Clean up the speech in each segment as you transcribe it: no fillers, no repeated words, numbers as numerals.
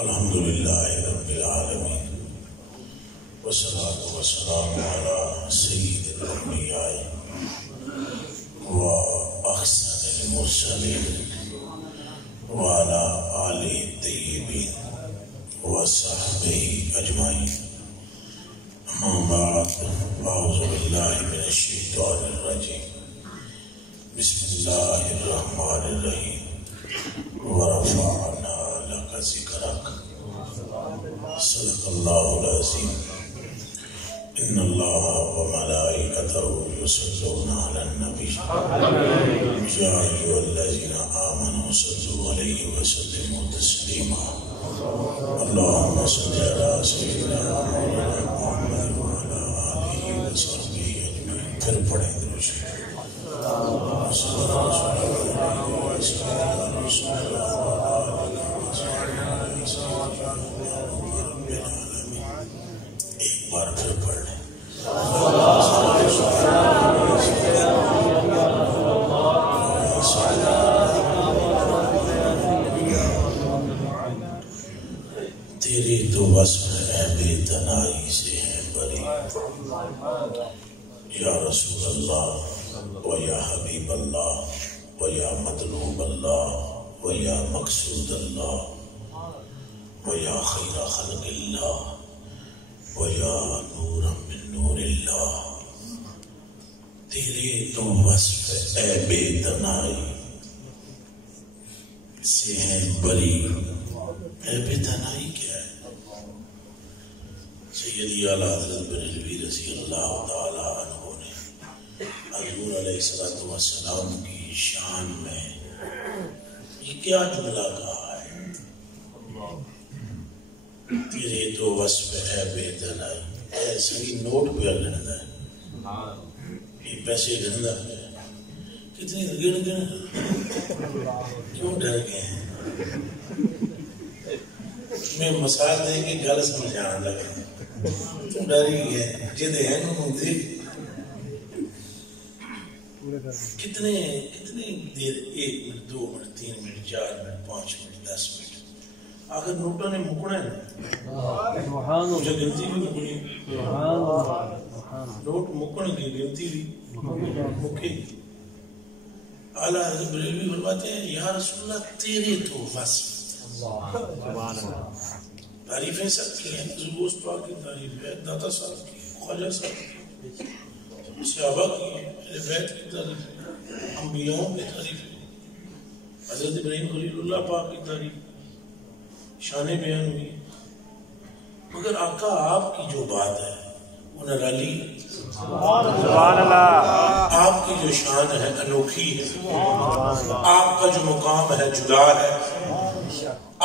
الحمدللہ رب العالمین والصلاة والسلام علی سید الانبیاء و احسن المرسلین وعلی آلہ الطیبین و صحبہ اجمعین. اما بعد اعوذ باللہ من الشیطان الرجیم. بسم اللہ الرحمن الرحیم. ورفعنا لك ذکرک. صدق اللہ العظیم. ان اللہ وملائکته یصلون علی النبی یا ایھا الذین آمنوا صلوا علیہ وسلموا تسلیما. اللهم صل علی سیدنا مولانا محمد وعلی آلہ وصحبہ اجمعین. پھر پڑھیں درود شریف. صلی اللہ علیہ وسلم. ایک بار پھر پڑھ لیں. تیری تو وصف ہے بے تنائی سے ہے بری. یا رسول اللہ و یا حبیب اللہ و یا مطلوب اللہ و یا مقصود اللہ و یا خیر خلق اللہ و یا نور من نور اللہ. تیرے تو وصف اے بے تنائی سے ہے بری. اے بے تنائی کیا ہے؟ سیدی اعلیٰ حضرت بریلوی رضی اللہ تعالی عنہ نے حضور علیہ السلام کی شان میں یہ کیا جملہ کہا ہے؟ تیرے تو وصف ہے بے تنائی. ایسے ہی نوٹ پہ گندا ہے، یہ پیسے گندا ہے. کتنے گن کیوں ڈر گئے ہیں؟ میں مثال دے کے گل سمجھان لگا. تم ڈر ہی گئے جدے ہیں انہوں نے کتنے دیر، 1 minute 2 minute 3 minute 4 minute 5 minute 10 minute. آخر نوٹوں نے مکنا ہے، مجھے گنتی بھی مکنی. نوٹ مکن کی گنتی بھی مکے. اعلیٰ حضرت بریلوی فرماتے ہیں یا رسول اللہ تیرے تو وصف. تعریفیں سب کی ہیں. زبوس پاک کی تعریف ہے، داتا صاحب کی، خواجہ صاحب کی، صحابہ کی، اہل بیت کی تعریف ہے، انبیاء کی تعریف ہے، حضرت ابراہیم خلیل اللہ پاک کی تعریف، شان بیان ہوئی. مگر آقا آپ کی جو بات ہے وہ نرالی، سبحان اللہ. آپ کی جو شان ہے انوکھی ہے. آپ کا جو مقام ہے جدا ہے.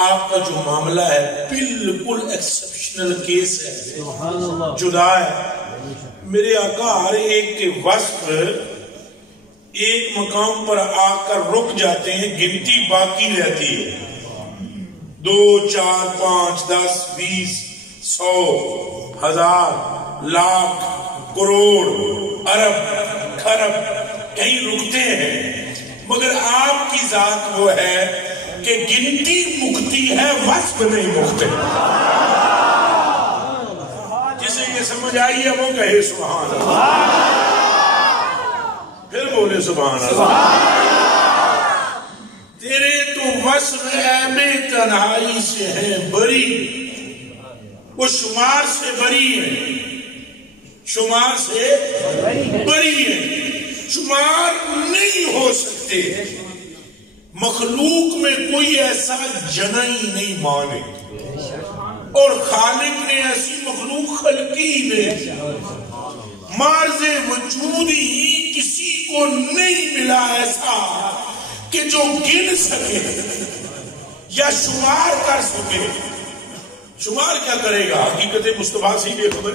آپ کا جو معاملہ ہے بالکل ایکسپشنل کیس ہے، جدا ہے. میرے آقا ہر ایک کے وصف ایک مقام پر آ کر رک جاتے ہیں، گنتی باقی رہتی ہے. 2 4 5 10 20 100 1000 لاکھ کروڑ ارب کھرب کہیں رکتے ہیں. مگر آپ کی ذات وہ ہے کہ گنتی مکتی ہے، وصف نہیں مکتے. جسے یہ سمجھ آئی ہے وہ کہے سبحان اللہ. پھر بولے سبحان اللہ. تیرے تو وصف عیب تنہائی سے ہے بری. وہ شمار سے بری ہے، شمار سے بری ہے. شمار نہیں ہو سکتے. مخلوق میں کوئی ایسا جنائی نہیں مانے، اور خالق نے ایسی مخلوق خلقی نہیں. مارز وجود ہی کسی کو نہیں ملا ایسا کہ جو گن سکے یا شمار کر سکے. شمار کیا کرے گا؟ حقیقت مصطفیٰ سے بے خبر.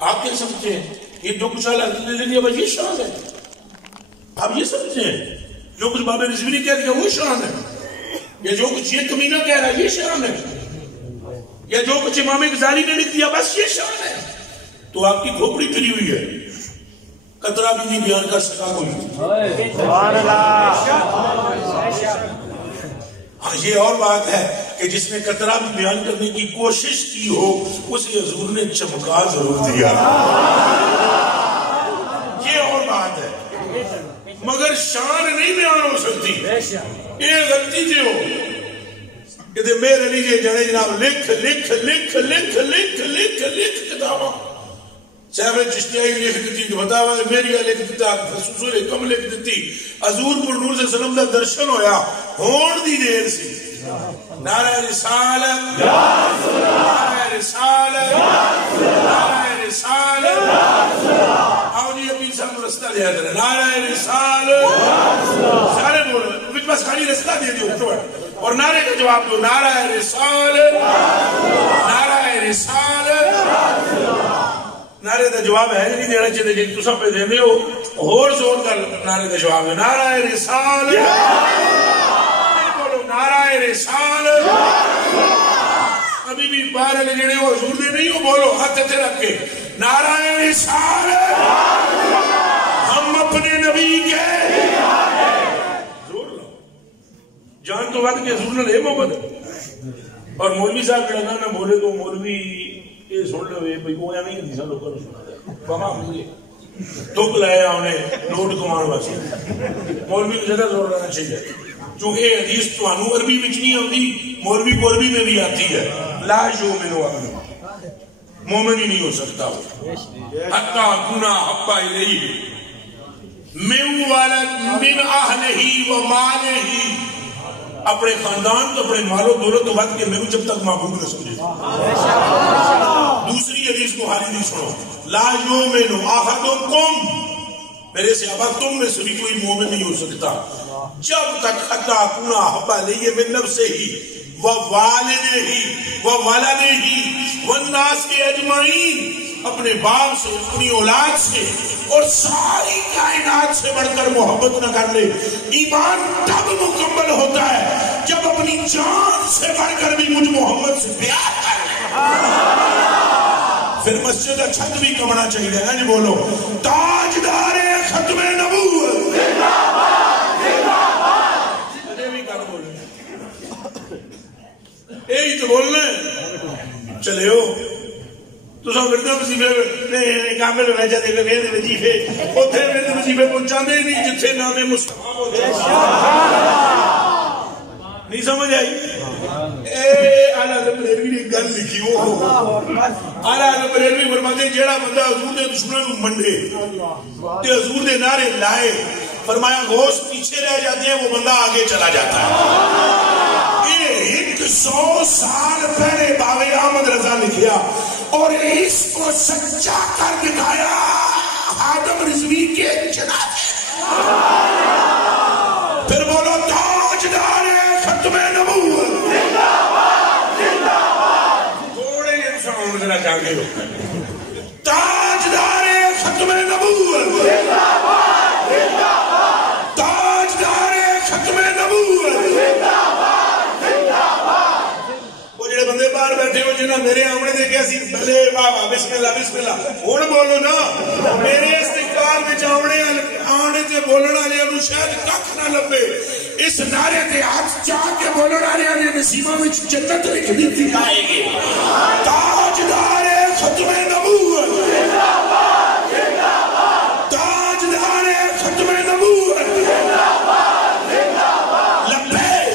آپ کیا سمجھتے ہیں یہ جو کچھ اللہ لے لیا یہ شان ہے؟ آپ یہ سمجھیں جو کچھ بابا رضوی نے کہہ دیا وہ شان ہے، یا جو کچھ یہ کمینہ کہہ رہا ہے یہ شان ہے، یا جو کچھ امام غزالی نے لکھ دیا بس یہ شان ہے. تو آپ کی کھوپڑی پھری ہوئی ہے، قطرہ بھی نہیں بیان کر سکا کوئی. ہاں یہ اور بات ہے کہ جس نے قطرہ بھی بیان کرنے کی کوشش کی ہو اسے حضور نے چمکا ضرور دیا، یہ اور بات ہے، مگر شان نہیں بیان ہو سکتی۔ یہ غلطی جو ہو کہ میرے لیے جانے جناب لکھ لکھ لکھ لکھ لکھ لکھ لکھ کتاباں صاحب چشتیائی لکھ دیتی کہ بتاوا میری لکھ دیتا، سسور کم لکھ دیتی، حضور پر نور صلی اللہ علیہ وسلم کا درشن ہویا ہون دی دیر سے نعرہ رسالت، نعرہ رسالت، نعرہ رسالت، آؤ جی ابھی صاحب رستہ دیا دے نعرہ رسالت، سارے بولو بچ بس خالی رستہ دے دیو اور نعرے کا جواب دو، نعرہ رسالت، نعرہ رسالت۔ نعرے کا جواب ہے نہیں دینا چاہتے جن تو سب پہ دے ہو اور زور کر نعرے کا جواب ہے نعرہ رسالت، بولو نعرہ رسالت۔ ابھی بھی بارہ لگنے ہو حضور دے نہیں ہو، بولو ہاتھ تے رکھ کے نعرہ رسالت، ہم اپنے نبی کے زور لو جان تو بات کہ حضور نے لے محبت۔ اور مولوی صاحب کے لگا نہ بولے تو مولوی یہ سن لو بھئی وہ نہیں ہے دیسا لوگوں نے سنا دیا بابا مجھے دکھ لایا انہیں نوٹ کمان واسے مولوی کو زیادہ زور رہنا چاہیے چونکہ یہ حدیث تو انو عربی بچ نہیں ہوتی، مولوی کو عربی میں بھی آتی ہے، لا یؤمن احدکم مومن ہی نہیں ہو سکتا حتی اکون احب الیہ من ولد من اہلہ و مالہ، اپنے خاندان تو اپنے مال و دولت تو بات کہ میں جب تک معبود نہ سمجھے۔ دوسری حدیث بخاری نہیں سنو، لا یؤمن احدکم میرے صحابہ تم میں سے بھی کوئی مومن نہیں ہو سکتا جب تک حتی اکون احب الیہ من نفسہ ووالدہ وولدہ والناس اجمعین، اپنے باپ سے اپنی اولاد سے اور ساری کائنات سے بڑھ کر محبت نہ کر لے۔ ایمان تب مکمل ہوتا ہے جب اپنی جان سے بڑھ کر بھی مجھ محمد سے پیار کر لے، پھر مسجد کا چھت بھی کمنا چاہیے ہے جی بولو تاجدار ختم نبوت زندہ باد زندہ باد، بھی کر بولے یہی تو بولنے چلے ہو تو سب مردہ وظیفے کامل رہ جاتے ہیں میرے وظیفے اتھے میرے وظیفے پہنچا دے نہیں جتھے نام مصطفیٰ پہنچا نہیں سمجھ آئی۔ اعلیٰ حضرت بریلوی نے گل لکھی وہ اعلیٰ حضرت بریلوی فرماتے ہیں جیڑا بندہ حضور دے دشمنوں منڈے تے حضور دے نعرے لائے، فرمایا غوث پیچھے رہ جاتے ہیں وہ بندہ آگے چلا جاتا ہے۔ یہ 100 سال پہلے باوی احمد رضا لکھیا اور اس کو سچا کر دکھایا آدم رضوی کے جنازے۔ پھر بولو تاجدار ختم نبوت زندہ باد زندہ باد، تھوڑے انسان ذرا جاگے ہو تاجدار ختم نبوت زندہ باد زندہ باد، تاجدار ختم نبوت زندہ باد زندہ باد۔ وہ جڑے بندے باہر بیٹھے ہو جنہاں میرے آمنے دے گیا سی بلے بابا بسم اللہ بسم اللہ ہون بولو نا، میرے استقبال میں آنے تے بولنا لیا نو شاید ککھ نہ لبے، اس نعرے تے ہاتھ چاہ کے بولنا لیا نصیبہ میں جنت لکھ دیتی جائے گی۔ تاجدار ختم نبوت زندہ باد زندہ باد، تاجدار ختم نبوت زندہ باد زندہ باد، لبیک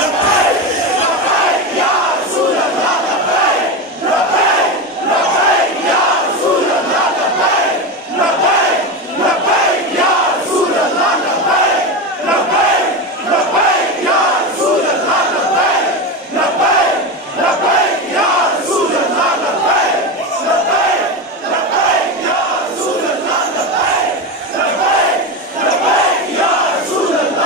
لبیک لبیک یا رسول اللہ، لبیک لبیک لبیک یا رسول اللہ، لبیک لبیک لبیک یا رسول اللہ، لبیک لبیک لبیک یا رسول اللہ، لبیک لبیک لبیک یا رسول اللہ، لبیک لبیک لبیک یا رسول اللہ، لبیک لبیک لبیک یا رسول اللہ، لبیک یا رسول اللہ،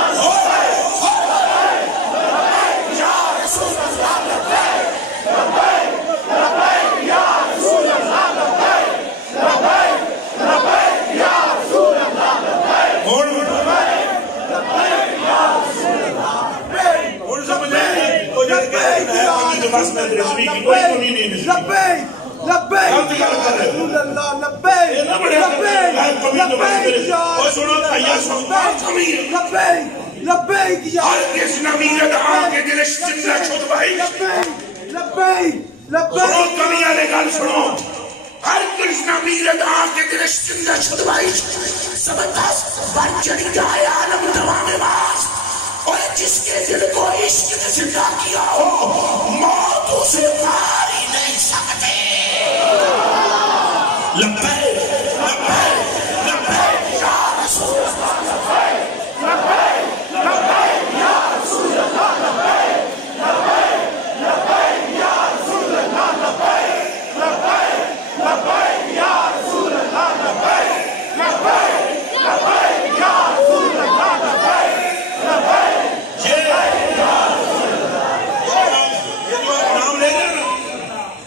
لبیک لبیک لبیک یا رسول اللہ، لبیک لبیک لبیک یا رسول اللہ، لبیک لبیک یا رسول اللہ۔ اور سمجھے وہ جب کہتے ہیں پانی کے پاس میں رضوی کی کوئی کمی نہیں ہے، لبیک لبیک یا رسول اللہ، لبیک لبیک لبیک یا رسول اللہ، لبیک لبیک یا ہر کس نبی نے آن کے دل درش چندہ چھت بھائی لبئی سنو کمیاں نے گل سنو ہر کرشنا میرد آن کے درش چندہ چھت بھائی سبتاس بار چڑی جائے عالم دوام باز اور جس کے دل کو عشق نے زندہ کیا ہو موت اسے مار ہی نہیں سکتے لبے لبے لبے یا رسول اللہ لبے لبے یا رسول اللہ لبے لبے لبے یا رسول اللہ لبے لبے لبے یا رسول اللہ لبے لبے لبے یا رسول اللہ لبے لبے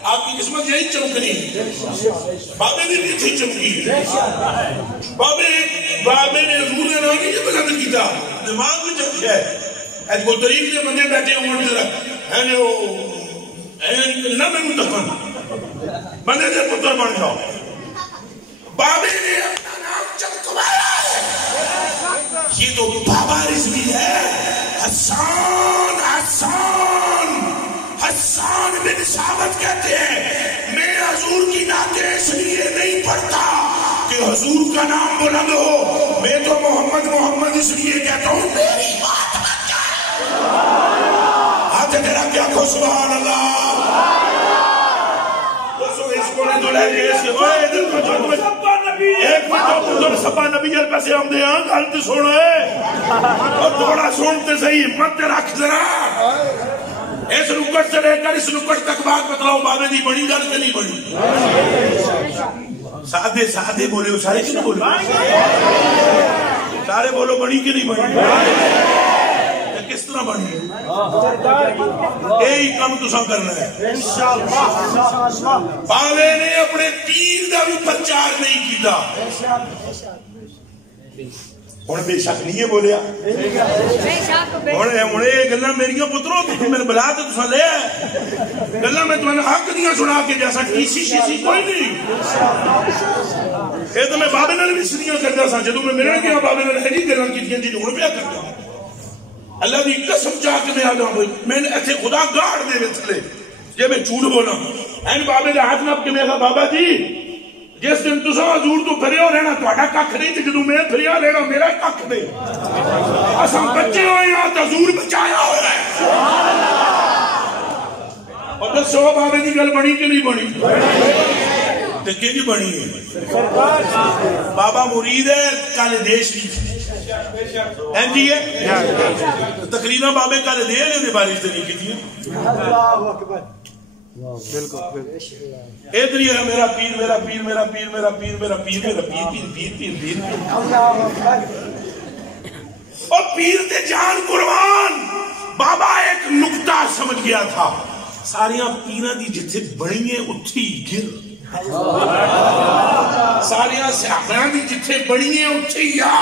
آپ کی قسمت یہی چمکنی بابے نے بھی تھی چمکی بابے نے حضور نے نام نہیں پسند کیتا دماغ میں چمکیا ہے ایک وہ طریق سے بندے بیٹھے ہوئے نہ میں متفن بندے دے پتر بن جاؤ بابے نے اپنا نام چمکوایا ہے یہ تو بابا رضوی ہے حسان حسان حسان بن ثابت کہتے ہیں میں حضور کی نعتیں اس لیے نہیں پڑھتا کہ حضور کا نام بلند ہو میں تو محمد محمد اس لیے کہتا ہوں میری بات بن جائے ہاتھ تیرا کیا کھو سبحان اللہ اس کو نے تو لے کے اس کے ادھر کو جو ایک منٹ سبا نبی جل پیسے ہم دے ہاں غلط سونا ہے اور تھوڑا سنتے صحیح ہمت رکھ ذرا اس نکٹ سے لے کر اس نکٹ تک بات بتلاؤ بابے دی بڑی گل کہ نہیں بڑی سادے سادے بولے ہو سارے کیوں بولے سارے بولو بڑی کہ نہیں بڑی کس طرح بڑی یہی کام تساں کرنا ہے بابے نے اپنے پیر دا بھی پرچار نہیں کیتا ہوں بے شک نہیں ہے بولیا ہوں یہ گلا میری پترو میرے بلا تو تصا لیا گلا میں تمہیں حق دیا سنا کے جیسا ٹیسی شیسی کوئی نہیں یہ تو میں بابے نال بھی سنیاں کرتا سا جدو میں ملن گیا بابے نال ہے جی گلاں کیتیاں جی ہوں پیا کرتا اللہ کی قسم چاہ کے میں آ جاؤں میں نے ایتھے خدا گاڑ دے تھلے جی میں جھوٹ بولا این بابے نے ہاتھ نپ کے میں کہا بابا جی جس دن تسا حضور تو پھرے ہو رہنا تہاڈا ککھ نہیں تے جدوں میں پھریا لینا میرا ککھ نہیں اساں بچے ہوئے ہاں تے حضور بچایا ہوا ہے سبحان اللہ اور دسو بابے دی گل بنی کہ نہیں بنی تے کی بنی ہے بابا مرید ہے کل دیش این جی ہے تقریبا بابے کل دے نے بارش تے نہیں کیتی اللہ اکبر ادھر ہی ہے میرا پیر میرا پیر میرا پیر میرا پیر میرا پیر میرا پیر پیر پیر پیر پیر اور پیر تے جان قربان بابا ایک نکتہ سمجھ گیا تھا ساریاں پیراں دی جتھے بڑی ہیں اتھی گر ساریاں صحابیاں دی جتھے بڑی ہیں اتھی یا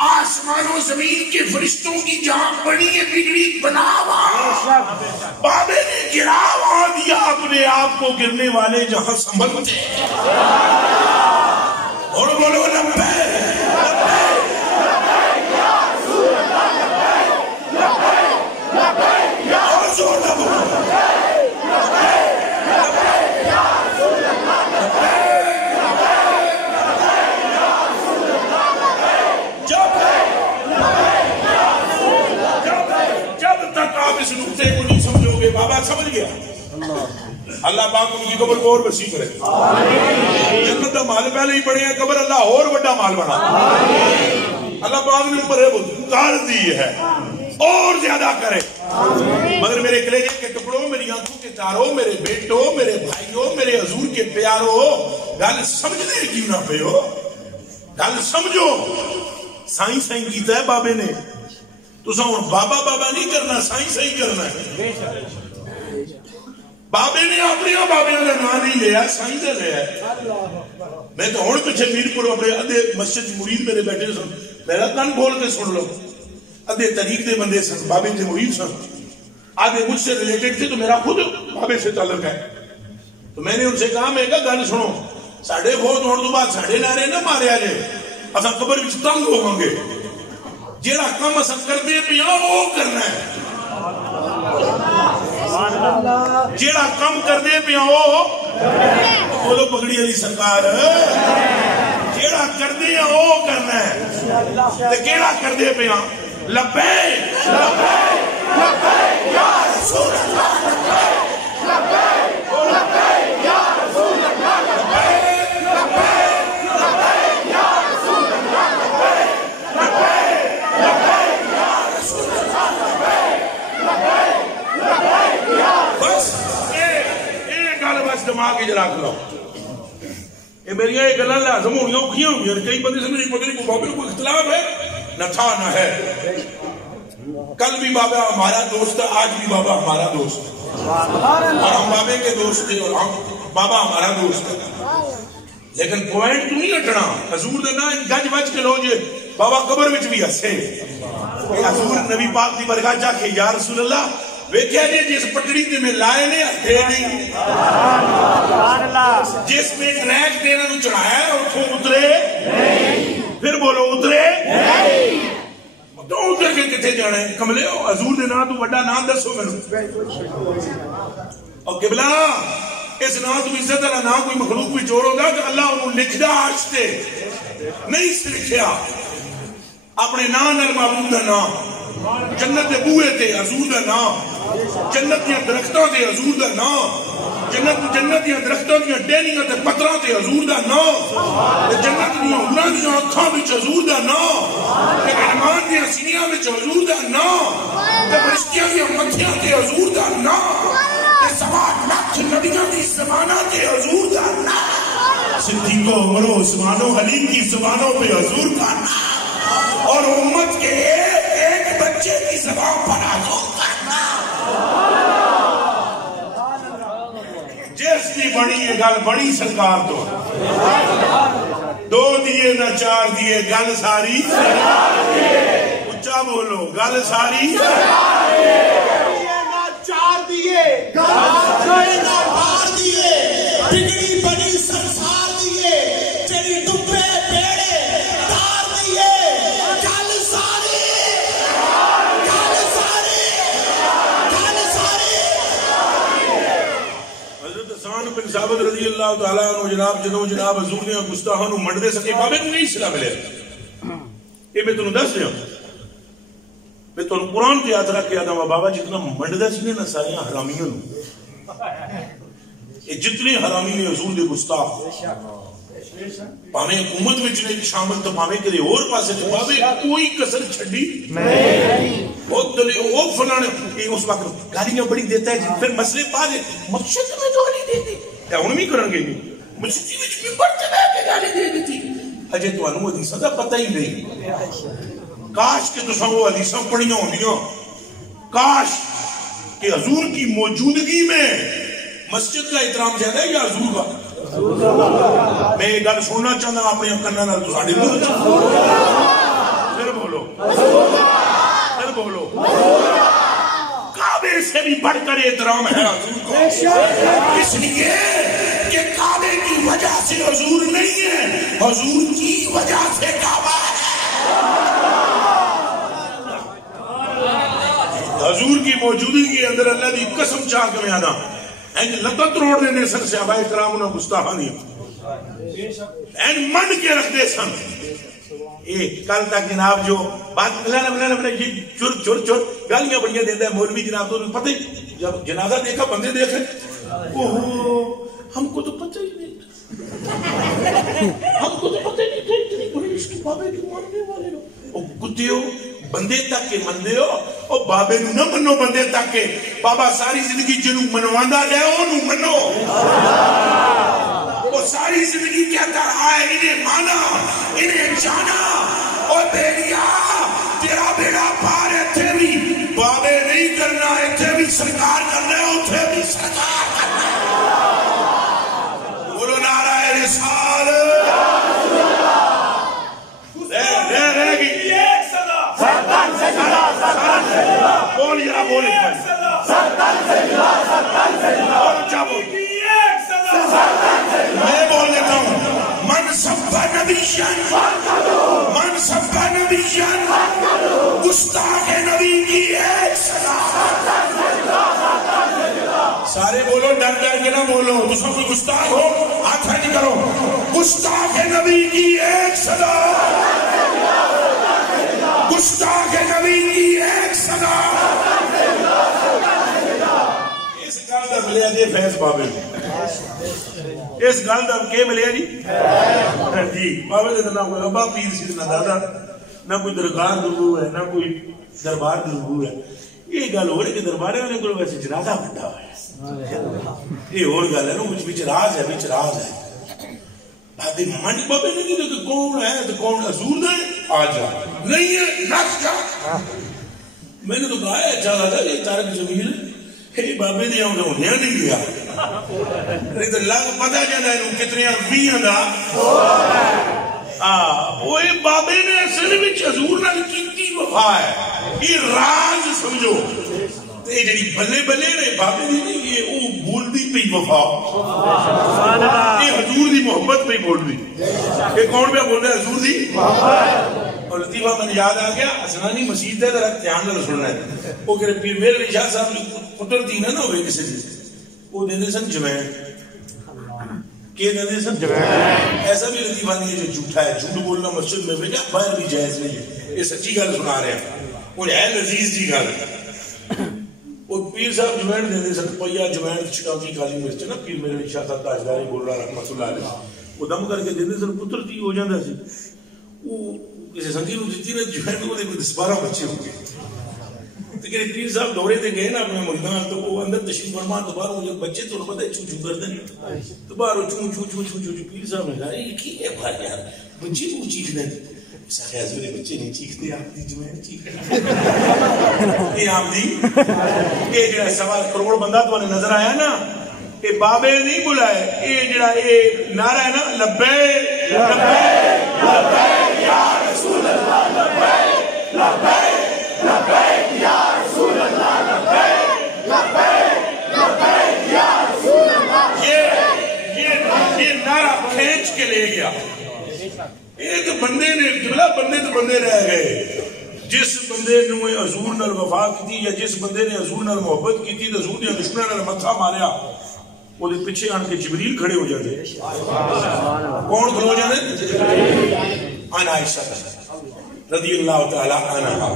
آسمان و زمین کے فرشتوں کی جہاں بڑی ہے بگڑی بناوا بابے نے گراوا دیا اپنے آپ کو گرنے والے جہاں سنبھلتے اور بولو لبے اور زور دبو اس نقطے کو نہیں سمجھو گے بابا سمجھ گیا اللہ پاک ان کی قبر کو اور وسیع کرے جنت کا مال پہلے ہی بڑے ہیں قبر اللہ اور بڑا مال بنا اللہ پاک نے اوپر کار دی ہے اور زیادہ کرے مگر میرے کلیجے کے ٹکڑوں میری آنکھوں کے تاروں میرے بیٹوں میرے بھائیوں میرے حضور کے پیاروں گل سمجھنے کیوں نہ پہ ہو گل سمجھو سائیں سائیں کیتا ہے بابے نے تو سا بابا بابا نہیں کرنا سائیں صحیح کرنا ہے بابے نے اپنے بابے کا نام نہیں لیا سائیں نے لیا میں تو ہوں پیچھے میر پور اپنے ادھے مسجد مرید میرے بیٹھے سن میرا کن بول کے سن لو ادھے طریق دے بندے سن بابے کے مرید سن آدھے مجھ سے ریلیٹڈ تھے تو میرا خود بابے سے تعلق ہے تو میں نے ان سے کہا میں کہا گل سنو ساڑھے فوت ہونے تو بعد ساڑھے نعرے نہ ماریا جائے اصا قبر وچ تنگ ہو گے جیڑا کم اصل کرتے پیا وہ کرنا ہے جیڑا کم کر دے پیا ہو بولو پگڑی علی سرکار جیڑا کر دے ہو کرنا ہے تے کیڑا کر دے پیا لبیک لبیک لبیک یا رسول اللہ لبیک لبیک لبیک یا رسول اللہ لبیک لبیک لبیک یا رسول اللہ لبیک لبیک لبیک یا رسول اللہ لبیک لبیک لبیک یا بس گل بس دماغ کی جلا کرو یہ میری یہ گلاں لازم ہونی اوکھیاں ہوئی کئی بندے سمجھ پتہ نہیں بابے کو اختلاف ہے نہ تھا نہ ہے کل بھی بابا ہمارا دوست ہے آج بھی بابا ہمارا دوست ہے اور ہم بابے کے دوست تھے اور ہم بابا ہمارا دوست ہے لیکن پوائنٹ نہیں ہٹنا حضور دے نا گج بج کے لو جے بابا قبر وچ بھی ہسے حضور نبی پاک دی برگاہ جا کے یا رسول اللہ ویکھیا جی جس پٹڑی تے میں لائے نے ہتھے نہیں جس میں ٹریک دینا نو چڑھایا ہے اتھوں اترے نہیں پھر بولو اترے نہیں تو اتر کے کتے جانا ہے کملے ہو حضور دے نا تو بڑا نام دسو میں اور قبلہ اس نا تو عزت اللہ نا کوئی مخلوق بھی جوڑ ہوگا کہ اللہ انہوں لکھ دا آجتے نہیں سے لکھیا اپنے نام نر معبود دا نام جنت دے بوئے تے حضور دا نام جنت دیا درختوں تے حضور دا نام جنت دیا درختوں دیا ڈینیاں تے پتراں تے حضور دا نام جنت دیا ہناں دیا اکھاں وچ حضور دا نام علمان دیا سینیاں وچ حضور دا نام فرشتیاں دیا مکھیاں تے حضور دا نام سوات لاکھ نبیاں دی زبانہ تے حضور دا نام صدیقو عمرو عثمانو حلیم کی زبانوں پہ حضور کا نام اور امت کے ایک بچے کی زبان پر حضور کا جیس کی بڑی یہ گل بڑی سرکار تو دو دیے نہ چار دیے گل ساری اچھا بولو گل ساری چار دیے نہ بار دیے بگڑی بڑی سنسار دیے تیری ڈبے بیڑے تار دیے گل ساری گل ساری گل ساری حضرت حسان بن ثابت رضی اللہ تعالیٰ عنہ جناب جنو جناب حضور نے گستاحوں نو منڈ دے سکے بابے کو نہیں صلاح ملے یہ میں تنہوں دس دیا میں تو قرآن کی یاد رکھ کے آدھا بابا جتنا منڈدہ سی نا ساریاں حرامیوں یہ جتنے حرامی نے حضور دے گستاخ پاویں حکومت وچ نے شامل تو پاویں کدے اور پاسے تے بابے کوئی کسر چھڈی نہیں او دلے او فلانے اس وقت گالیاں بڑی دیتا ہے پھر مسئلے پا دے مسجد میں گالی دیتی تے ہن بھی کرن گے مسجد وچ منبر تے بیٹھ کے گالی دے دیتی اجے تانوں حدیثاں دا پتہ ہی نہیں کاش کہ تساں وہ حدیثاں پڑھیاں ہوندیاں کاش کہ حضور کی موجودگی میں مسجد کا احترام زیادہ ہے یا حضور کا میں یہ گل سننا چاہتا ہوں اپنے کناں نال تساڈے منہ پھر بولو پھر بولو کعبے سے بھی بڑھ کر احترام ہے حضور کا اس لیے کہ کعبے کی وجہ سے حضور نہیں ہے حضور کی وجہ سے کعبہ ہے حضور کی موجودگی کے اندر اللہ دی قسم چاہ کے میں آنا این لطت روڑ دینے سن صحابہ اکرام انہوں گستاحا نہیں این من کے رکھ دے سن کل تک جناب جو بات ملانا یہ چور گالیاں بڑیاں دیتا ہے مولوی جناب تو پتہ ہی جب جنازہ دیکھا بندے دیکھے ہم کو تو پتہ ہی نہیں ہم کو تو پتہ ہی نہیں تھا اتنی بڑی اس کی بابے کی ماننے والے لوگ کتے ہو بندے تک کے مندے ہو اور بابے نو نہ منو بندے تک کے بابا ساری زندگی جنو منواندہ لے انو منو وہ ساری زندگی کیا کر آئے انہیں مانا انہیں جانا اور بیڑیا تیرا بیڑا پار ہے تھے بھی بابے نہیں کرنا ہے تھے بھی سرکار کرنا ہے تھے بھی سرکار کرنا ہے بولو نعرہ رسال رہ گئی بول یا بول میں بول لیتا ہوں من سبا نبیشن گستاخ نبی کی ایک سزا سارے بولو، ڈر ڈر کے نہ بولو، تم کوئی گستاخ ہو ہاتھ کھڑی کرو. گستاخ نبی کی ایک صدا، گستاخ نبی کی ایک صدا. اس گل کا ملیا جی فیض بابے میں، اس گل کا کی ملیا جی جی بابے نے نہ کوئی ابا پیر سی نہ دادا، نہ کوئی درگاہ گرو ہے، نہ کوئی دربار گرو ہے. یہ گل ہو رہی کہ دربار والے کو ویسے جنازہ بنتا ہوا ہے، یہ اور گل ہے نا، مجھ راز ہے، بچ راز ہے. بابے منڈ بابے نے نہیں تو کون ہے تو کون حضور ہے، آ جا نہیں ہے نس جا. میں نے تو کہا ہے اچھا لگا یہ تارک جمیل یہ بابے دیا ہونے نہیں گیا، نہیں تو لگ پتا جانا ہے کتنے 20 دا. وہ بابے نے اصل میں حضور نال کیتی وفا ہے، یہ راز سمجھو. یہ جڑی بلے بلے نے بابے دی نہیں، یہ وہ بولدی پئی وفا، یہ حضور دی محبت پہ بولدی. یہ کون پہ بول رہا ہے؟ حضور دی محبت. اور لطیفہ میں یاد آ گیا، اسنانی مسجد ہے ذرا دھیان نال سننا ہے. وہ کہ پیر میرے علی شاہ صاحب نے پتر تھی نہ ہوئے کسی سے، وہ دیندے سن جوین. کہ دیندے سن جوین. ایسا بھی لطیفہ نہیں ہے جو جھوٹا ہے، جھوٹ بولنا مسجد میں بھیجا باہر بھی جائز نہیں ہے. یہ سچی گل سنا رہے ہیں، وہ ہے لذیذ جی گل. اور پیر صاحب جوین دیندے سن، پیا جوین چٹاکی کالی مرچ نا. پیر میرے علی شاہ صاحب تاجداری بول رہا رحمۃ اللہ علیہ، وہ دم کر کے دیندے سن. پتر تھی ہو جاتا سی، وہ کسی سنگی نو دیتی نے جوین کو 10-12 بچے ہو گئے. لیکن پیر صاحب دورے تے گئے نا اپنے مردان، تو وہ اندر تشریف فرما تو باہر وہ بچے تو پتہ چو چو کر دیں تو باہر چو چو چو چو چو. پیر صاحب نے کہا یہ کی ہے بھائی یار بچے کو چیخ دیں. ایسا خیال میرے بچے نہیں چیختے، آپ دی جوین چیخ یہ آپ دی. یہ جڑا 1.25 کروڑ بندہ تو نظر آیا نا، یہ بابے نہیں بلائے، یہ جڑا یہ نعرہ ہے نا لبیک لبیک لبیک یا رسول اللہ، لبیک لبیک لبیک یا رسول اللہ، لبیک لبیک لبیک یا رسول اللہ. یہ نعرہ کھینچ کے لے گیا. ایک بندے نے بندے تو بندے رہ گئے. جس بندے نے حضور نال وفا کی یا جس بندے نے حضور نال محبت کی تو حضور نے دشمنوں نال متھا ماریا، وہ پیچھے آن کے جبریل کھڑے ہو جاتے. کون کھلو جاتے؟ عن عائشہ رضی اللہ تعالی عنہا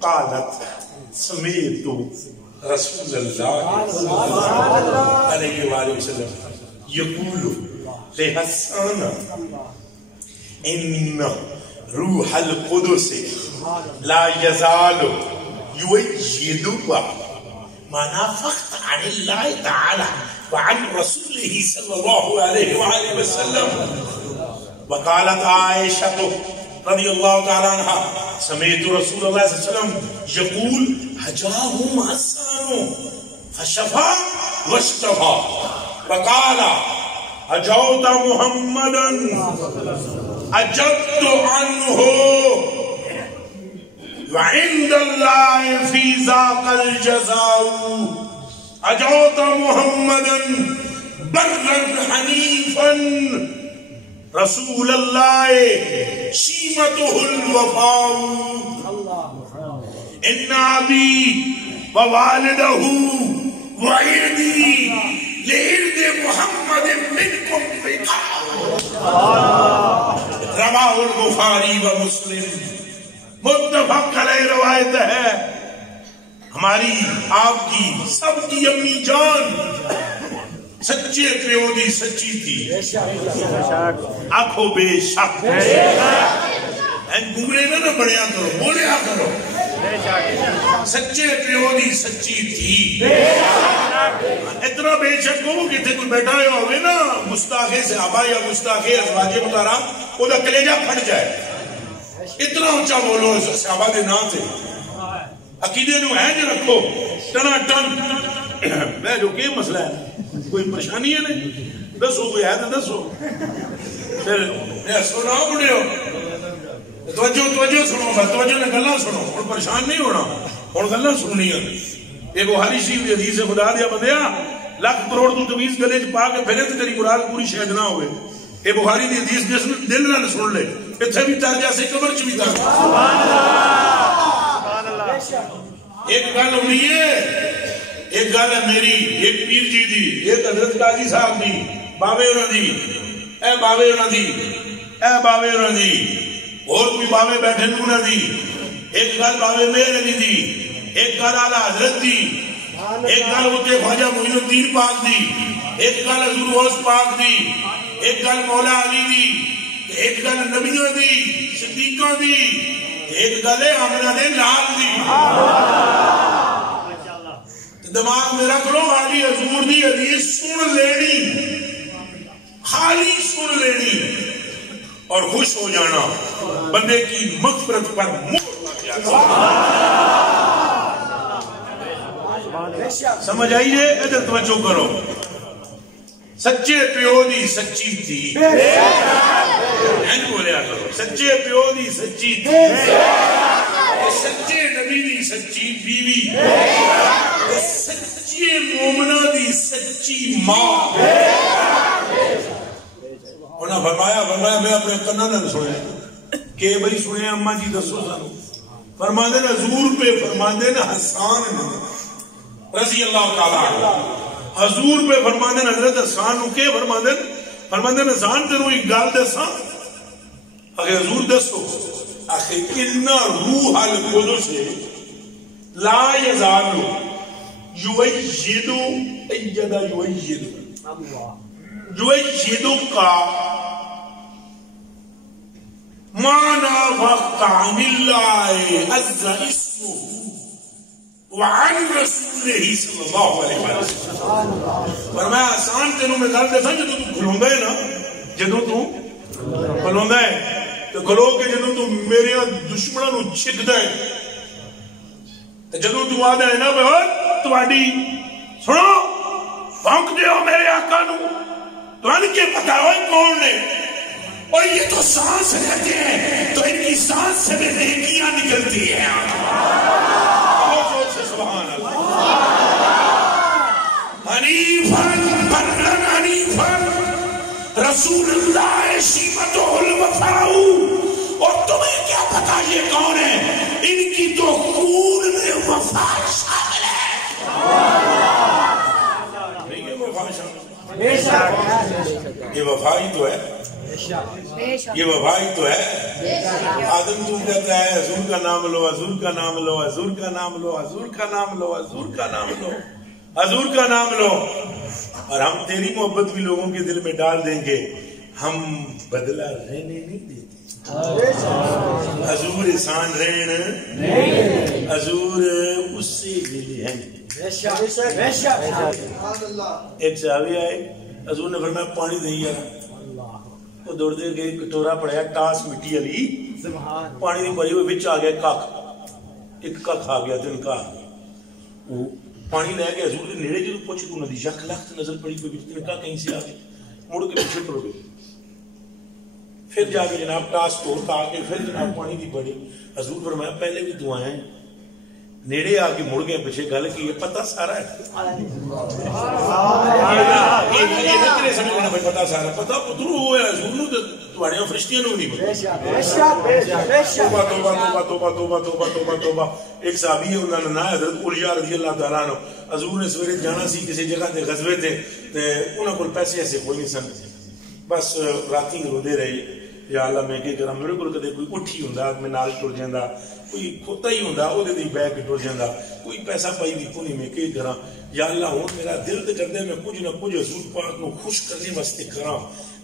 قالت سمیت رسول اللہ صلی اللہ علیہ وآلہ وسلم یقول لحسان ان روح القدس لا يزال يؤيدك ما نافقت عن الله تعالى وعن رسوله صلى الله عليه وآله وسلم. وقالت عائشة رضي الله تعالى عنها سمعت رسول الله صلى الله عليه وسلم يقول هجاهم حسان فشفى واشتفى. وقال هجوت محمدا أجبت عنه وعند الله في ذاك الجزاء. أجوت محمدا برا حنيفا رسول الله شيمته الوفاء. إن أبي ووالده وعردي لعرض محمد منكم وقاء. رواه البخاری و مسلم. متفق علیہ روایت ہے. ہماری آپ کی سب کی امی جان سچے پیو دی سچی تھی. آنکھوں بے شک گمرے نہ بڑھیا کرو، بولیا کرو. سچے پیو دی سچی تھی. اتنا بے شک ہو کہ کوئی بیٹھا ہوا ہوئے نا گستاخ صحابہ یا گستاخ ازواج مطہرہ، وہ دا کلیجہ پھٹ جائے. اتنا اونچا بولو صحابہ دے نام سے. عقیدے نو ہے جو رکھو ٹنا ٹن. میں جو کہ مسئلہ ہے کوئی پریشانی ہے نہیں، دسو کوئی ہے تو دسو. پھر سنا بڑے ہو توجہ سنو، توجہ نے گلا سنو. اور پریشان نہیں ہونا، اور گلا سننی ہے. یہ بخاری شریف کی حدیث خدا دیا بندیا 1,00,000 کروڑ تو تمیز گلے چ پا کے پھرے تو تیری مراد پوری شاید نہ ہوئے. یہ بخاری کی حدیث جس نے دل نہ سن لے اتنے بھی تر جیسے قبر چ بھی تر. ایک گل ہونی ہے ایک گل ہے میری، ایک پیر جی دی، ایک حضرت قاضی صاحب دی، باوے انہاں دی، اے باوے انہاں دی، اے باوے انہاں دی، اور کوئی باوے بیٹھے انہاں دی، ایک گل باوے مہر علی دی، ایک گل اعلیٰ حضرت دی، ایک گل ہوتے خواجہ معین الدین پاک دی، ایک گل حضور غوث پاک دی، ایک گل مولا علی دی، ایک گل نبیوں دی، صدیقوں دی، ایک گل آمنہ دے لال دی۔ دماغ میں رکھ لو خالی حضور دی حدیث سن لینی، خالی سن لینی اور خوش ہو جانا، بندے کی مغفرت پر مہر لگ جاتا۔ سمجھ آئیے؟ ادھر توجہ کرو، سچے پیو دی سچی تھی، بولیا کرو، سچے پیو دی سچی تھی، سچے نبی دی سچی بیوی، سچے مومنہ دی سچی ماں۔ انہاں فرمایا میں اپنے کناں نال سنیا کہ بھئی سنے اماں جی دسو سانو، فرماندے نا حضور پہ، فرماندے نا حسان رضی اللہ تعالیٰ عنہ، حضور پہ فرماندے نا حضرت حسان نو کے فرماندے نا حسان تینوں ایک گل دساں، اگر حضور دسو، اخی ان روح القدس لا یزال یویدو ایدہ یویدو کا مانا وقت عن اللہ عز اسمہ وعن رسولہ صلی اللہ علیہ وسلم۔ فرمایا آسان تینوں میں گل دساں، جدو تو کھلوندا ہے نا، جدو تو کھلوندا ہے تو کھلو کے جدو تو میرے دشمنوں نو چھکدا ہے، جدو تو آدھا ہے نا تواڈی سنو بھونک دیو میرے آقا نو، تو ان کے پتا ہوئے کون نے، اور یہ تو سانس لیتے ہیں تو ان کی سانس سے بھی نیکیاں نکلتی ہیں۔ سبحان اللہ۔ حنیفاً برن حنیفاً رسول اللہ شیمتہ الوفاؤ، اور تمہیں کیا پتا یہ کون ہے، ان کی تو خون میں وفا شامل ہے۔ یہ وفا ہی تو ہے، یہ وفا ہی تو ہے۔ آدم تم کہتا ہے حضور کا نام لو، حضور کا نام لو، حضور کا نام لو، حضور کا نام لو، حضور کا نام لو، حضور کا نام لو، اور ہم تیری محبت بھی لوگوں کے دل میں ڈال دیں گے، ہم بدلہ رہنے نہیں دیتے۔ حضور احسان رہن، حضور اس سے ملے ہیں۔ ایک صحابی آئے، حضور نے فرمایا پانی دیا، وہ دوڑ دے گئے، کٹورا پڑیا ٹاس مٹی علی، پانی دی بھری ہوئی وچ آ گیا کاک، ایک کاک آ گیا تو ان کا وہ پانی لے کے حضور کے نیڑے جو پوچھ تو ندی یک لخت نظر پڑی کوئی بیچ نے کہا کہیں سے آگے، مڑ کے پیچھے پڑ گئے، پھر جا کے جناب ٹاس توڑتا آگے، پھر جناب پانی دی بڑی، حضور فرمایا پہلے بھی دعائیں، نیڑے آگے مڑ گئے پیچھے گل کی یہ پتہ سارا ہے، یہ نکلے سمجھنا بھائی پتہ سارا، پتہ پترو ہوئے حضور نو تواڑیاں فرشتیاں نو نہیں توبہ توبہ توبہ توبہ توبہ توبہ توبہ توبہ۔ ایک صحابی ہے انہوں نے نام حضرت علیہ رضی اللہ تعالیٰ عنہ، حضور نے سویرے جانا سی کسی جگہ تے غزوے تے، انہوں کو پیسے ایسے کوئی نہیں سن، بس راتی رو دے رہے یا اللہ میں کہ کرا میرے کو کدے کوئی اٹھی ہوندا میں نال ٹر جاندا، کوئی کھوتا ہی ہوندا او دے بیگ ٹر جاندا، کوئی پیسہ پائی بھی کوئی میں کہ کراں، یا اللہ ہن میرا دل تے کردا میں کچھ نہ کچھ حضور پاک نو خوش کرنے واسطے کراں،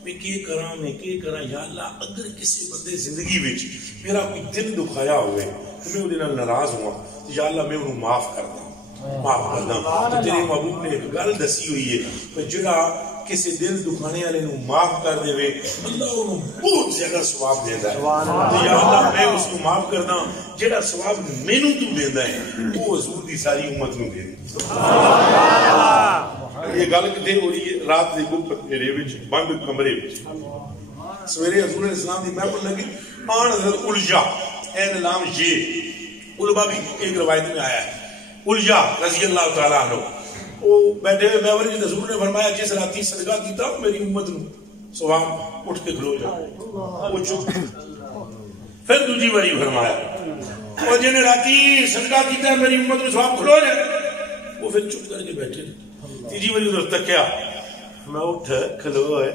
میں کہ کراں یا اللہ اگر کسی بندے زندگی وچ میرا کوئی دل دکھایا ہوئے تو میں اودے نال ناراض ہواں، یا اللہ میں انہوں معاف کردا تو تیرے محبوب نے ایک گل دسی ہوئی ہے کہ جڑا کسی دل دکھانے والے نو معاف کر دے اللہ انہوں بہت زیادہ ثواب دیتا ہے، یا اللہ میں اس کو معاف کردا جڑا ثواب مینوں تو دیندا ہے وہ حضور دی ساری امت نو دے۔ یہ گل کتے ہو رہی ہے؟ رات دے گپت میرے وچ بند کمرے وچ سویرے حضور علیہ السلام دی محفل لگی، آن حضرت الجا این نام یہ علماء بھی ایک روایت میں آیا ہے، الجا رضی اللہ تعالیٰ عنہ وہ بیٹھے ہوئے محور جی حضور نے فرمایا جس راتی صدقہ کیتا میری امت نو سبحان اٹھ کے کھلو جاؤ، وہ چپ۔ پھر دوسری باری فرمایا اور جن راتی صدقہ کیتا میری امت نو سبحان کھلو جائے، وہ پھر چپ کر کے بیٹھے. تیجی باری ادھر تکیا, میں اٹھ کھلو ہے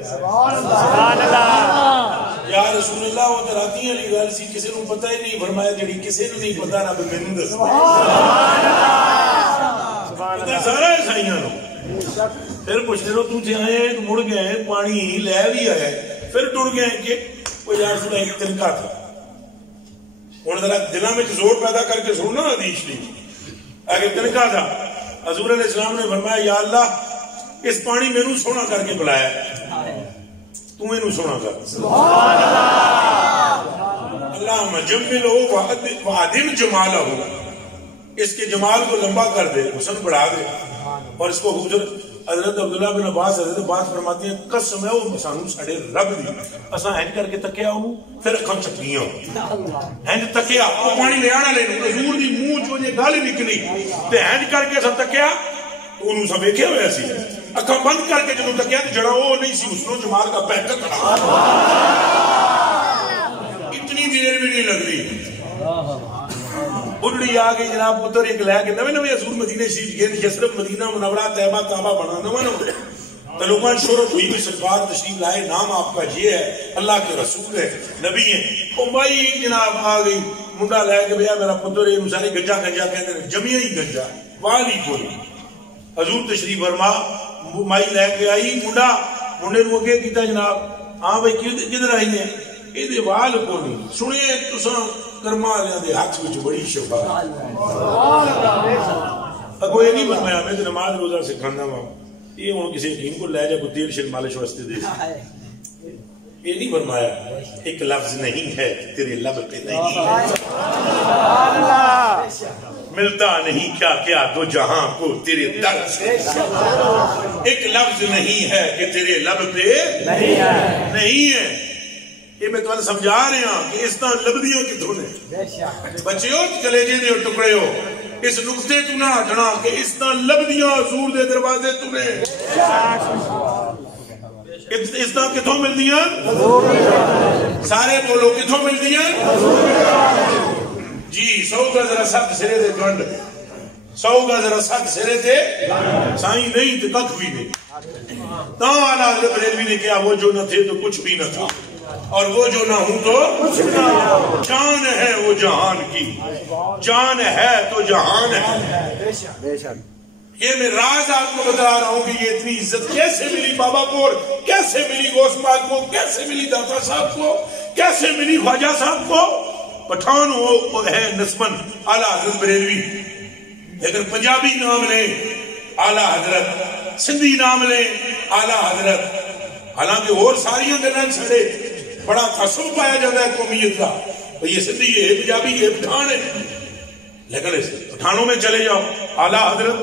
یا رسول اللہ. وہ دراتی علی گل سی, کسی کو پتہ ہی نہیں. فرمایا جڑی کسی کو نہیں پتا رب مینوں دس پتا سارا ہے سائیاں نو. پھر پوچھتے رہو تو جی آئے مڑ گئے پانی لے بھی آئے پھر ٹر گئے کہ وہ یار سنا ایک تنکا تھا. ہوں ذرا دلوں میں زور پیدا کر کے سننا حدیث نہیں. اگر تنکا تھا حضور علیہ السلام نے فرمایا یا اللہ اس پانی میں سونا کر کے بلایا, تو میں سونا کر. اللہ مجمل ہو وعدم جمال ہو, اس کے جمال کو لمبا کر دے, حسن بڑھا دے. اور اس کو حضرت عبداللہ بن عباس حضرت عباس فرماتے ہیں قسم ہے وہ سانو ساڈے رب دی اساں ہنج کر کے تکیا ہوں پھر اکھاں چکیاں ہنج تکیا او پانی لے آنا لے حضور دی منہ چوں جے گل نکلی تے ہنج کر کے اساں تکیا اونوں سب ویکھیا ہویا سی. اکھاں بند کر کے جدوں تکیا تے جڑا او نہیں سی اس نو جمال کا پہکا کھڑا اتنی دیر بھی نہیں لگدی. بڑھڑی آ گئی جناب پتر ایک لے کے نویں نویں حضور مدینے شریف گئے. یثرب مدینہ منورہ طیبہ کعبہ بنا نواں نواں تو لوگوں شہرت ہوئی بھی سرکار تشریف لائے, نام آپ کا یہ ہے, اللہ کے رسول ہے, نبی ہیں. او بھائی جناب آ گئی منڈا لے کے بھیا میرا پتر یہ سارے گنجا گنجا کہتے ہیں جمیا ہی گنجا والی کوئی. حضور تشریف فرما مائی لے کے آئی منڈا منڈے نو اگے کیتا جناب ہاں بھائی کدھر آئی ہیں یہ وال کو نہیں سنے تساں کرما والے دے ہاتھ وچ بڑی شفا. اگو یہ نہیں فرمایا میں تو نماز روزہ سکھانا وا یہ ہوں کسی حکیم کو لے جا کوئی تیل شل مالش واسطے دے. یہ نہیں فرمایا ایک لفظ نہیں ہے تیرے لب پہ نہیں ملتا نہیں کیا کیا دو جہاں کو تیرے در سے. ایک لفظ نہیں ہے کہ تیرے لب پہ نہیں ہے. یہ میں تمہیں سمجھا رہے ہیں کہ اس طرح لبدیوں کتوں نے بچے ہو کلیجے دے ٹکڑے ہو اس نقطے تو نہ ہٹنا کہ اس طرح لبدیاں حضور دے دروازے تو نے اس طرح کتوں مل دیاں سارے بولو کتوں مل دیاں جی. 100 کا ذرا سخت سرے دے گنڈ 100 کا ذرا سخت سرے دے سائیں نہیں تو کچھ بھی نہیں. تا اعلیٰ حضرت بریلوی نے کہا وہ جو نہ تھے تو کچھ بھی نہ تھا اور وہ جو نہ ہوں تو جان ہے وہ جہان کی, جان ہے تو جہان ہے. یہ میں راز آپ کو بتا رہا ہوں کہ یہ اتنی عزت کیسے ملی بابا پور, کیسے ملی غوث پاک کو, کیسے ملی داتا صاحب کو, کیسے ملی خواجہ صاحب کو. پٹھان وہ ہے نسبن اعلیٰ حضرت بریلوی, لیکن پنجابی نام لیں اعلیٰ حضرت, سندھی نام لیں اعلیٰ حضرت. حالانکہ اور ساریاں گلیں سڑے بڑا تعصب پایا جاتا ہے قومیت کا, یہ سندھی یہ پنجابی یہ پٹھان ہے. لیکن پٹھانوں میں چلے جاؤ اعلیٰ حضرت,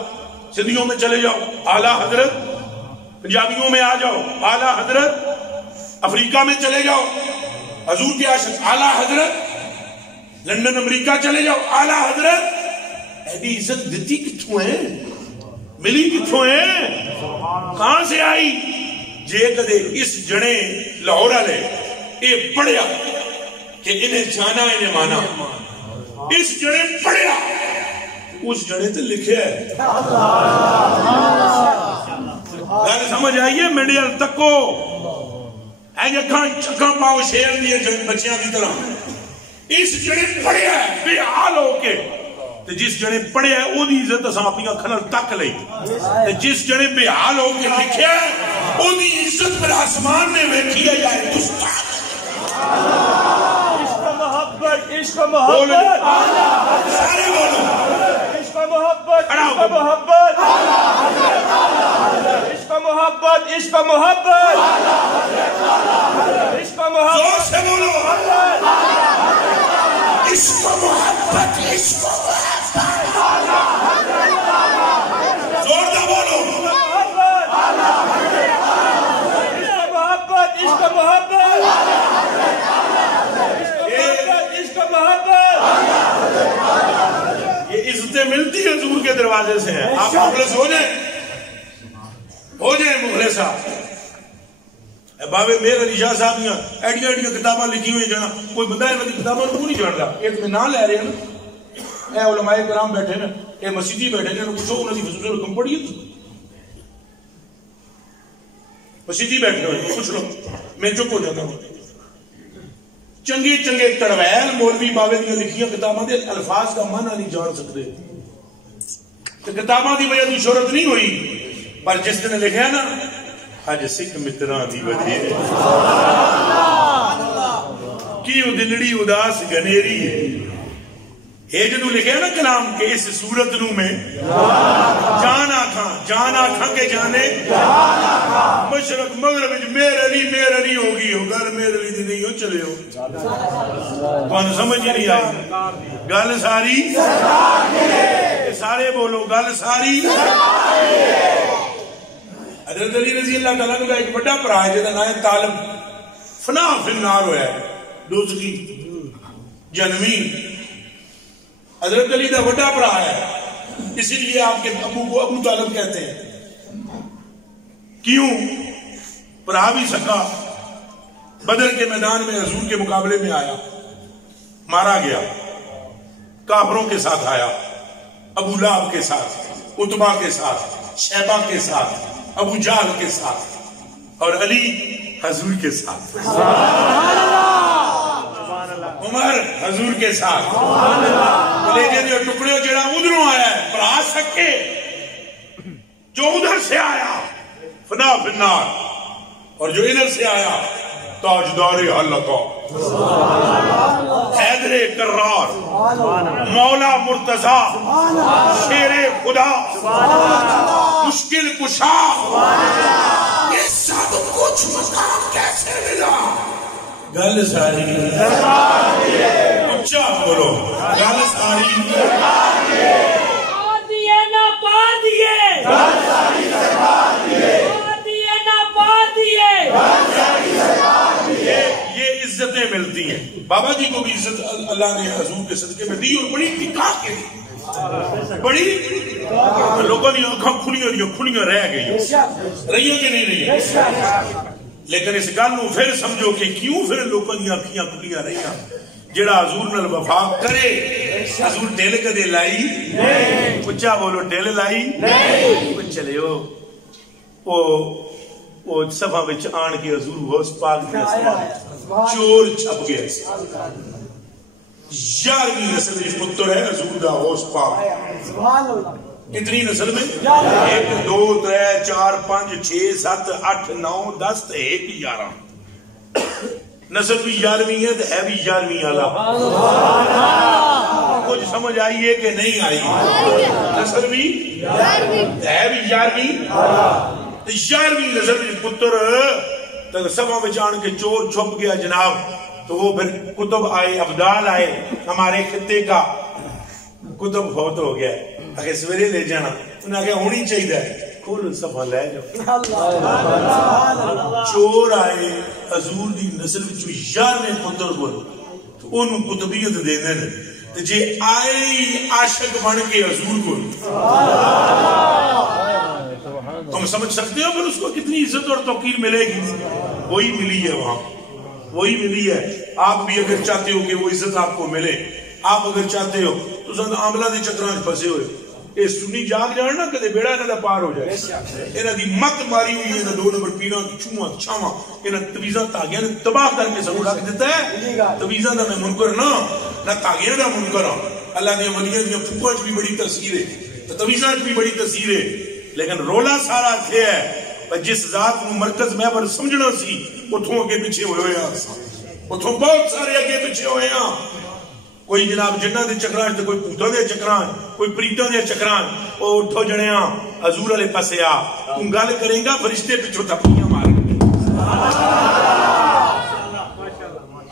سندھیوں میں چلے جاؤ اعلیٰ حضرت, پنجابیوں میں آ جاؤ اعلیٰ حضرت, افریقہ میں چلے جاؤ حضور کے عاشق اعلیٰ حضرت, لندن امریکہ چلے جاؤ اعلیٰ حضرت. ایڈی عزت دیتی کتوں ہے, ملی کتوں ہے, کہاں سے آئی. جے کدے اس جڑے لاہور والے یہ پڑھیا کہ انہیں جانا انہیں مانا, اس جڑے پڑھیا اس جڑے تے لکھے ہے. گل سمجھ آئیے میڈیا تکو چکاں پاؤ شیر دیا بچیاں کی طرح. اس جڑے پڑھیا ہے بے حال ہو کے, جس جڑے پڑھیا ہے وہ دی عزت اساں اپنی اکھاں تک لئی, جس جڑے بے حال ہو کے لکھیا ہے وہ دی عزت پر آسمان نے ویکھی ہے یا ہندوستان. عشق محبت عشق محبت سارے بولو عشق محبت عشق محبت عشق محبت عشق محبت عشق محبت زور سے بولو عشق محبت عشق زور دا بولو عشق محبت عشق محبت. یہ عزتیں ملتی ہیں حضور کے دروازے سے ہیں. آپ مخلص ہو جائیں مخلص. بابے میر علی شاہ صاحب نے ایڈیاں ایڈیاں کتاباں لکھی ہوئی جانا, کوئی بندہ ہے کتابوں کو نہیں جانتا. یہ تو میں نہ لے رہے ہیں نا, اے علماء کرام بیٹھے نا, یہ مسیحی بیٹھے جنہوں پوچھو انہوں نے فضول رقم پڑھی ہے مسیحی بیٹھے ہوئے پوچھ لو میں چپ ہو جاتا ہوں چنگے چنگے تڑویل مولوی باوے دیا لکھیاں کتاباں دے الفاظ کا معنی نہیں جان سکتے تو کتاباں دی وجہ تو شہرت نہیں ہوئی پر جس نے لکھا نا حج سکھ متران دی وجہ کیوں دلڑی اداس گنیری ہے یہ جنہوں لکھے نا کلام کہ اس صورت نو میں جان آکھاں کے جانے مشرق مغرب میر علی ہوگی ہو گل میر علی دی نہیں ہو چلے ہو تو انہوں سمجھ ہی نہیں آئی گل ساری سارے بولو گل ساری حضرت علی رضی اللہ تعالیٰ کا ایک بڑا پرا ہے جہاں نام طالب فنا فی النار ہوا ہے دوزخی جنمی حضرت علی کا بڑا بڑا ہے اسی لیے آپ کے ابو کو ابو طالب کہتے ہیں کیوں پڑھا بھی سکا بدر کے میدان میں حضور کے مقابلے میں آیا مارا گیا کافروں کے ساتھ آیا ابو لہب کے ساتھ عتبہ کے ساتھ شیبہ کے ساتھ ابو جہل کے ساتھ اور علی حضور کے ساتھ عمر حضور کے ساتھ لیکن جو ٹکڑے جڑا ادھروں آیا ہے پڑھا سکے جو ادھر سے آیا فنا فی النار اور جو ادھر سے آیا تاجدار حلقہ حیدر کرار مولا مرتضی شیر خدا مشکل کشا یہ سب کچھ مقام کیسے ملا گل ساری اچھا بولو گل ساری یہ عزتیں ملتی ہیں بابا جی کو بھی عزت اللہ نے حضور کے صدقے میں دی اور بڑی ٹکا کے دی بڑی لوگوں نے آنکھاں کھلیاں رہ گئی رہیوں کہ نہیں رہی لیکن اس گل نو پھر سمجھو کہ کیوں پھر لوگوں کی آنکھیاں کھلیاں رہیاں جڑا حضور نال وفا کرے حضور دل کدے لائی اچھا بولو دل لائی چلے وہ صفحہ وچ آن کے حضور غوث پاک دیا چور چھپ گیا 11ویں نسل وچ پتر ہے حضور دا غوث پاک کتنی نسل میں 1 2 3 4 5 6 7 8 9 10 1 11 نسل بھی 11ویں ہے تو ہے بھی 11ویں والا کچھ سمجھ آئی ہے کہ نہیں آئی نسل بھی ہے بھی 11ویں 11ویں نسل بھی پتر تک سبا میں جان کے چور چھپ گیا جناب تو وہ پھر کتب آئے ابدال آئے ہمارے خطے کا کتب فوت ہو گیا اگر سویرے لے جانا انہیں آگے ہونی چاہیے کھول صفحہ لے جاؤ چور آئے حضور دی نسل وچ 11ویں پتر کو تو انہوں کتبیت دے دیں تو جے آئے عاشق بن کے حضور کو تم سمجھ سکتے ہو پھر اس کو کتنی عزت اور توقیر ملے گی وہی ملی ہے وہاں وہی ملی ہے آپ بھی اگر چاہتے ہو کہ وہ عزت آپ کو ملے آپ اگر چاہتے ہو تو سن عاملہ دے چکران پھنسے ہوئے اے سنی جاگ جاننا کدے بیڑا انہاں دا پار ہو جائے انہاں دی مت ماری ہوئی ہے 2 نمبر پیراں کی چھواں چھاواں انہاں تویزاں تاغیاں نے تباہ کر کے سب رکھ دیتا ہے تویزاں دا میں منکر نہ تاغیاں دا منکر ہوں اللہ نے ولیاں دی پھپھڑ بھی بڑی تاثیر ہے تویزاں بھی بڑی تاثیر ہے لیکن رولا سارا تھے ہے جس ذات نو مرکز میں پر سمجھنا سی اتھوں اگے پیچھے ہوئے ہیں اتھوں بہت سارے اگے پیچھے ہوئے ہیں کوئی جناب جنہ دے چکران کوئی پوتوں دے چکران کوئی پریتوں دے چکران او اٹھو جنیاں حضور علیہ پاسے آ تم گل کریں گا فرشتے پچھو تپیاں مار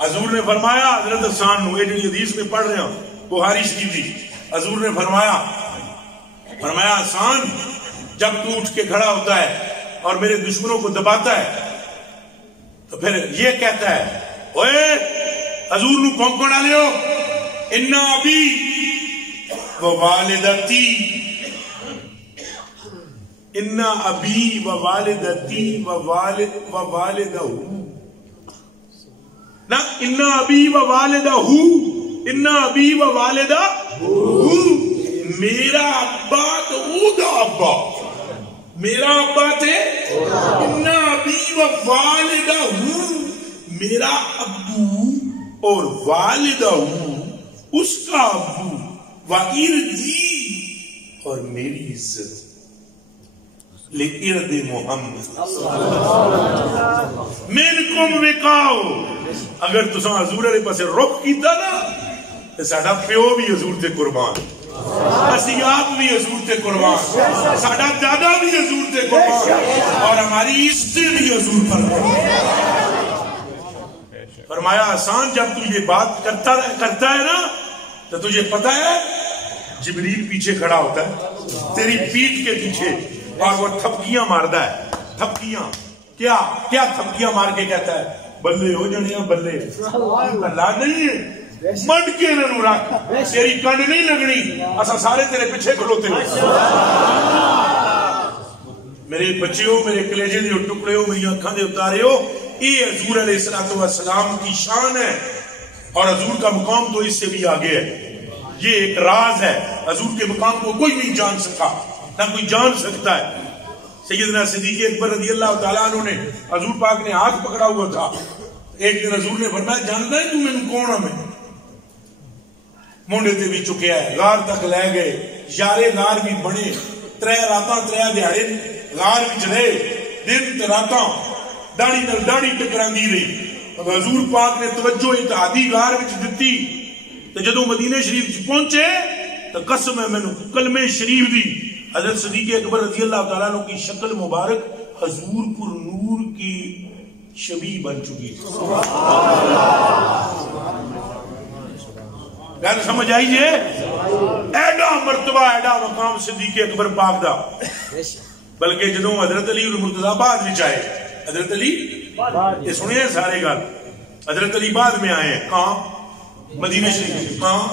حضور نے فرمایا حضرت حسان نو یہ حدیث میں پڑھ رہے ہیں بخاری شریف دی حضور نے فرمایا حسان جب تو اٹھ کے کھڑا ہوتا ہے اور میرے دشمنوں کو دباتا ہے تو پھر یہ کہتا ہے اوے حضور نو کون کون آ لے ہو انا ابی و والدتی انا ابی و والدتی و والدہ نا انا ابی و والدہ انا ابی و والدہ میرا ابا تو او دا ابا، میرا ابا تھے انا ابی و والدہ ہوں، میرا ابو اور والدہ ہوں اس کا ابو، و ارضی اور میری عزت لِإِرْضِ محمد منکم وقاؤ۔ اگر تساں حضور علیہ پاسے رخ کیتا نا تے ساڈا پیو بھی حضور تے قربان، اسی آپ بھی حضور تے قربان، ساڈا دادا بھی حضور تے قربان، اور ہماری عزتیں بھی حضور پر قربان۔ فرمایا آسان جب تو یہ بات کرتا ہے نا تو تجھے پتا ہے جبریل پیچھے کھڑا ہوتا ہے تیری پیٹھ کے پیچھے، اور وہ تھپکیاں ماردا ہے۔ تھپکیاں کیا تھپکیاں مار کے کہتا ہے بلے ہو جانے بلے، اللہ نہیں ہے منڈ کے انہوں رکھ، تیری کنڈ نہیں لگنی، اسا سارے تیرے پیچھے کھلوتے ہیں۔ میرے بچیوں، میرے کلیجے دے ٹکڑے ہو، میری آنکھاں دے اتارے ہو، یہ حضور علیہ السلام کی شان ہے، اور حضور کا مقام تو اس سے بھی آگے ہے۔ یہ ایک راز ہے، حضور کے مقام کو کوئی نہیں جان سکا، نہ کوئی جان سکتا ہے۔ سیدنا صدیق اکبر رضی اللہ تعالیٰ عنہ نے حضور پاک نے ہاتھ پکڑا ہوا تھا، ایک دن حضور نے فرمایا جانتا ہے تو میں کون ہوں؟ میں مونڈے تے بھی چکیا ہے، غار تک لے گئے، یارے غار بھی بنے، 3 راتاں 3 دیہاڑے غار وچ رہے، دن تے راتاں داڑھی نال داڑھی ٹکراندی رہی۔ حضور پاک نے توجہ اتحادی غار وچ دتی تے جدوں مدینے شریف وچ پہنچے تو قسم ہے مینوں کلمے شریف دی، حضرت صدیق اکبر رضی اللہ تعالیٰ عنہ کی شکل مبارک حضور پر نور کی شبیہ بن چکی۔ گل سمجھ آئیے، ایڈا مرتبہ ایڈا مقام صدیق اکبر پاک دا۔ بلکہ جدوں حضرت علی المرتضیٰ بعد وچ آئے، حضرت علی یہ سنے ہیں سارے گل، حضرت علی بعد میں آئے ہیں، کہاں؟ مدینہ شریف۔ کہاں؟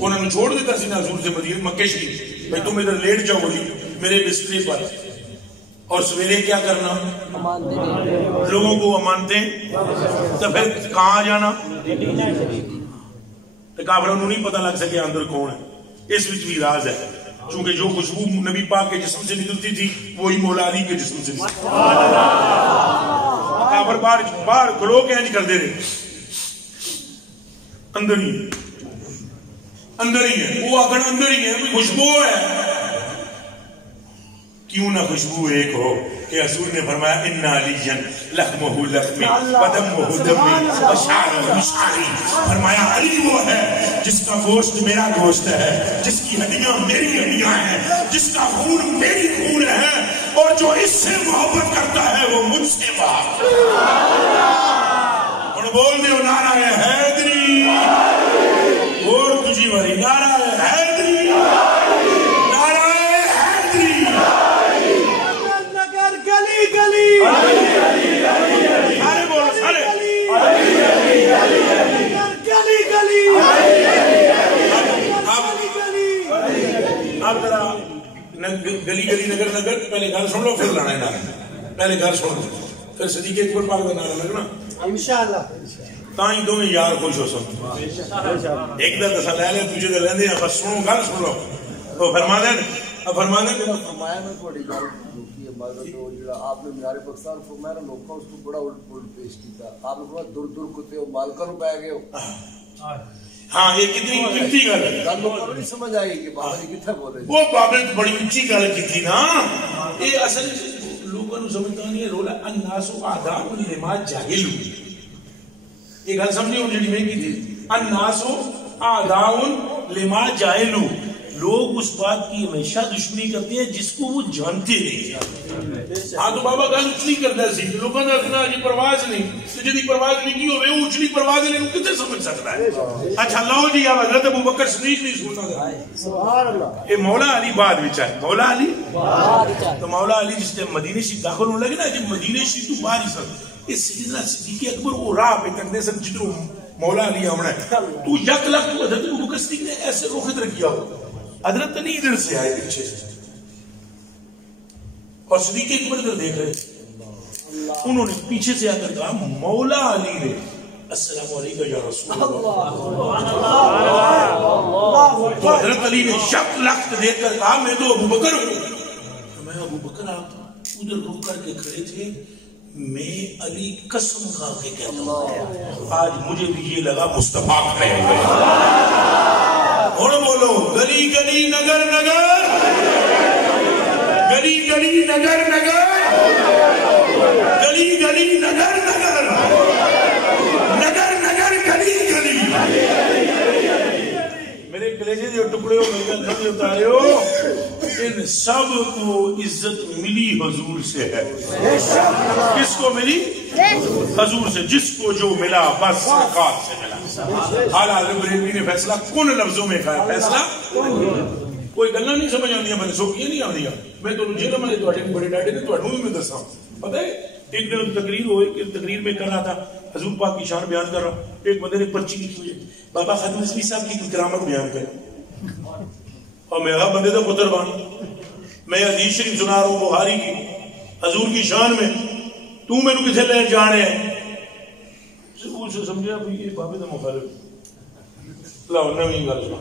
انہوں نے چھوڑ دیتا سی نا حضور سے مدینہ مکہ شریف، بھائی تم ادھر لیٹ جاؤ علی میرے بسترے پر، اور سویرے کیا کرنا؟ لوگوں کو امانتیں، تو پھر کہاں جانا؟ کافروں کو نہیں پتہ لگ سکے اندر کون ہے۔ اس وچ بھی راز ہے، چونکہ جو خوشبو نبی پاک کے جسم سے نکلتی تھی وہی مولا علی کے جسم سے نکلتی تھی۔ کافر باہر کھلو کے انج کر دے رہے، اندر ہی ہے، وہ آگن اندر ہی ہے، کوئی خوشبو ہے۔ کیوں نہ خوشبو ایک ہو کہ حضور نے فرمایا ان علی لحمہ لحمی ودمہ دمی وشعرہ شعری، فرمایا علی وہ ہے جس کا گوشت میرا گوشت ہے، جس کی ہڈیاں میری ہڈیاں ہیں، جس کا خون میری خون ہے، اور جو اس سے محبت کرتا ہے وہ مجھ سے محبت۔ اور بول دے نعرہ حیدری، اور تجھی واری نعرہ حیدری، نعرہ حیدری، نگر گلی گلی، سارے بولو سارے، گلی گلی، آپ ذرا گلی گلی نگر نگر پہلے گھر سن لو پھر لانا ہے نعرہ، پہلے گھر سن لو پھر صدیق اکبر پاک کا نعرہ لگنا انشاءاللہ، تائیں دونوں یار خوش ہو سکتے۔ ایک دا دسا لے لے تجھے دے لیندے ہیں، بس سنو گل سن لو۔ تو فرما دیں فرمایا میں تھوڑی گل کی عبادت ہو جڑا آپ نے مینار پاکستان فرمایا نا لوکاں اس کو بڑا الٹ پلٹ پیش کیتا، آپ نے فرمایا دور دور کتے ہو مالکاں نوں پے گئے ہو۔ ہاں یہ کتنی قیمتی گل ہے، گل لوکاں نوں نہیں سمجھ آئی کہ بابا جی کتھے بول رہے، وہ بابے بڑی اونچی گل کیتی نا، یہ اصل لوگوں نوں سمجھدا نہیں ہے، رولا الناس اعداء لما جاہلوا، یہ گل سمجھے ہوں جڑی میں کی تھی، الناس اعداء لما جاہلوا، لوگ اس بات کی ہمیشہ دشمنی کرتے ہیں جس کو وہ جانتے نہیں۔ ہاں تو بابا گل اچھلی کرتا سی، لوگوں نے اتنا جی پرواز نہیں، جدی پرواز نہیں کی ہوئے وہ اچھلی پرواز نہیں کتنے سمجھ سکتا ہے۔ اچھا لو جی اب حضرت ابوبکر صدیق نہیں سننا تھا، یہ مولا علی بعد وچ ہے، مولا علی تو مولا علی جس ٹائم مدینے شریف داخل ہونے لگے نا، جب مدینے شریف تو باہر ہی سن، اس سیدنا صدیق اکبر وہ راہ پہ تکنے سن جدھروں مولا علی آمنا ہے، تو یک لگ تو حضرت ابوبکر صدیق نے ایسے رخ ادھر کیا ہو، حضرت علی ادھر سے آئے پیچھے سے، اور صدیق اکبر ادھر دیکھ رہے، انہوں نے پیچھے سے آ کر کہا مولا علی نے السلام علیکم یا رسول اللہ. تو حضرت علی نے شک لخت دیکھ کر کہا میں تو ابو بکر ہوں. میں ابو بکر آپ ادھر رک کر کے کھڑے تھے. میں علی قسم کھا کے کہتا ہوں آج مجھے بھی یہ لگا مصطفیٰ کھڑے ہوئے. اور بولو گلی گلی نگر نگر, گلی گلی نگر نگر, گلی گلی نگر نگر, نگر نگر گلی گلی. میرے کلیجے جو ٹکڑے ہو گئے اتارے ہو, ان سب کو عزت ملی حضور سے ہے. کس کو ملی؟ حضور سے. جس کو جو ملا بس سرکار سے ملا. اعلیٰ حضرت بریلوی نے فیصلہ کن لفظوں میں کہا. فیصلہ کوئی گلا نہیں سمجھ آدیا, میں نے سوکیاں نہیں آدیا. میں تو جیل میں بڑے ڈاٹے نے تو میں دسا. پتہ ہے ایک دن تقریر ہوئی کہ تقریر میں کر رہا تھا, حضور پاک کی شان بیان کر رہا. ایک بندے نے پرچی لکھی ہوئی, بابا خادم نسوی صاحب کی کرامت بیان کرے. اور میں بندے کا پتر بان, میں حدیث شریف سنا رہا ہوں بخاری کی حضور کی شان میں, تو میں نے کسے لے جانے ہیں. سکول سے سمجھا بھی یہ بابے کا مخالف لاؤ نویں گل سنا.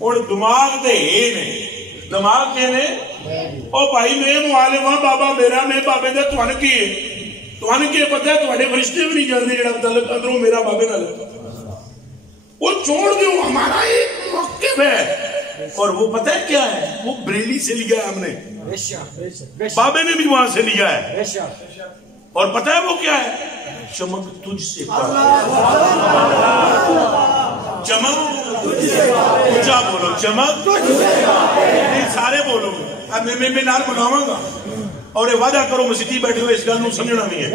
اور دماغ دے نے دماغ کے نے او بھائی میں معلم ہاں بابا میرا, میں بابے دے توان کی پتہ ہے تواڈے فرشتے بھی نہیں جانتے جڑا تعلق اندروں میرا بابے نال. وہ چھوڑ دو, ہمارا ایک موقف ہے. اور وہ پتہ ہے کیا ہے, وہ بریلی سے لیا ہے ہم نے, بابے نے بھی وہاں سے لیا ہے. اور پتہ ہے وہ کیا ہے, چمک تجھ سے چمک اونچا بولو, چمک سارے بولو. اب میں نال بناواں گا اور یہ وعدہ کرو مسیحی بیٹھے ہوئے اس گل نو سمجھنا نہیں ہے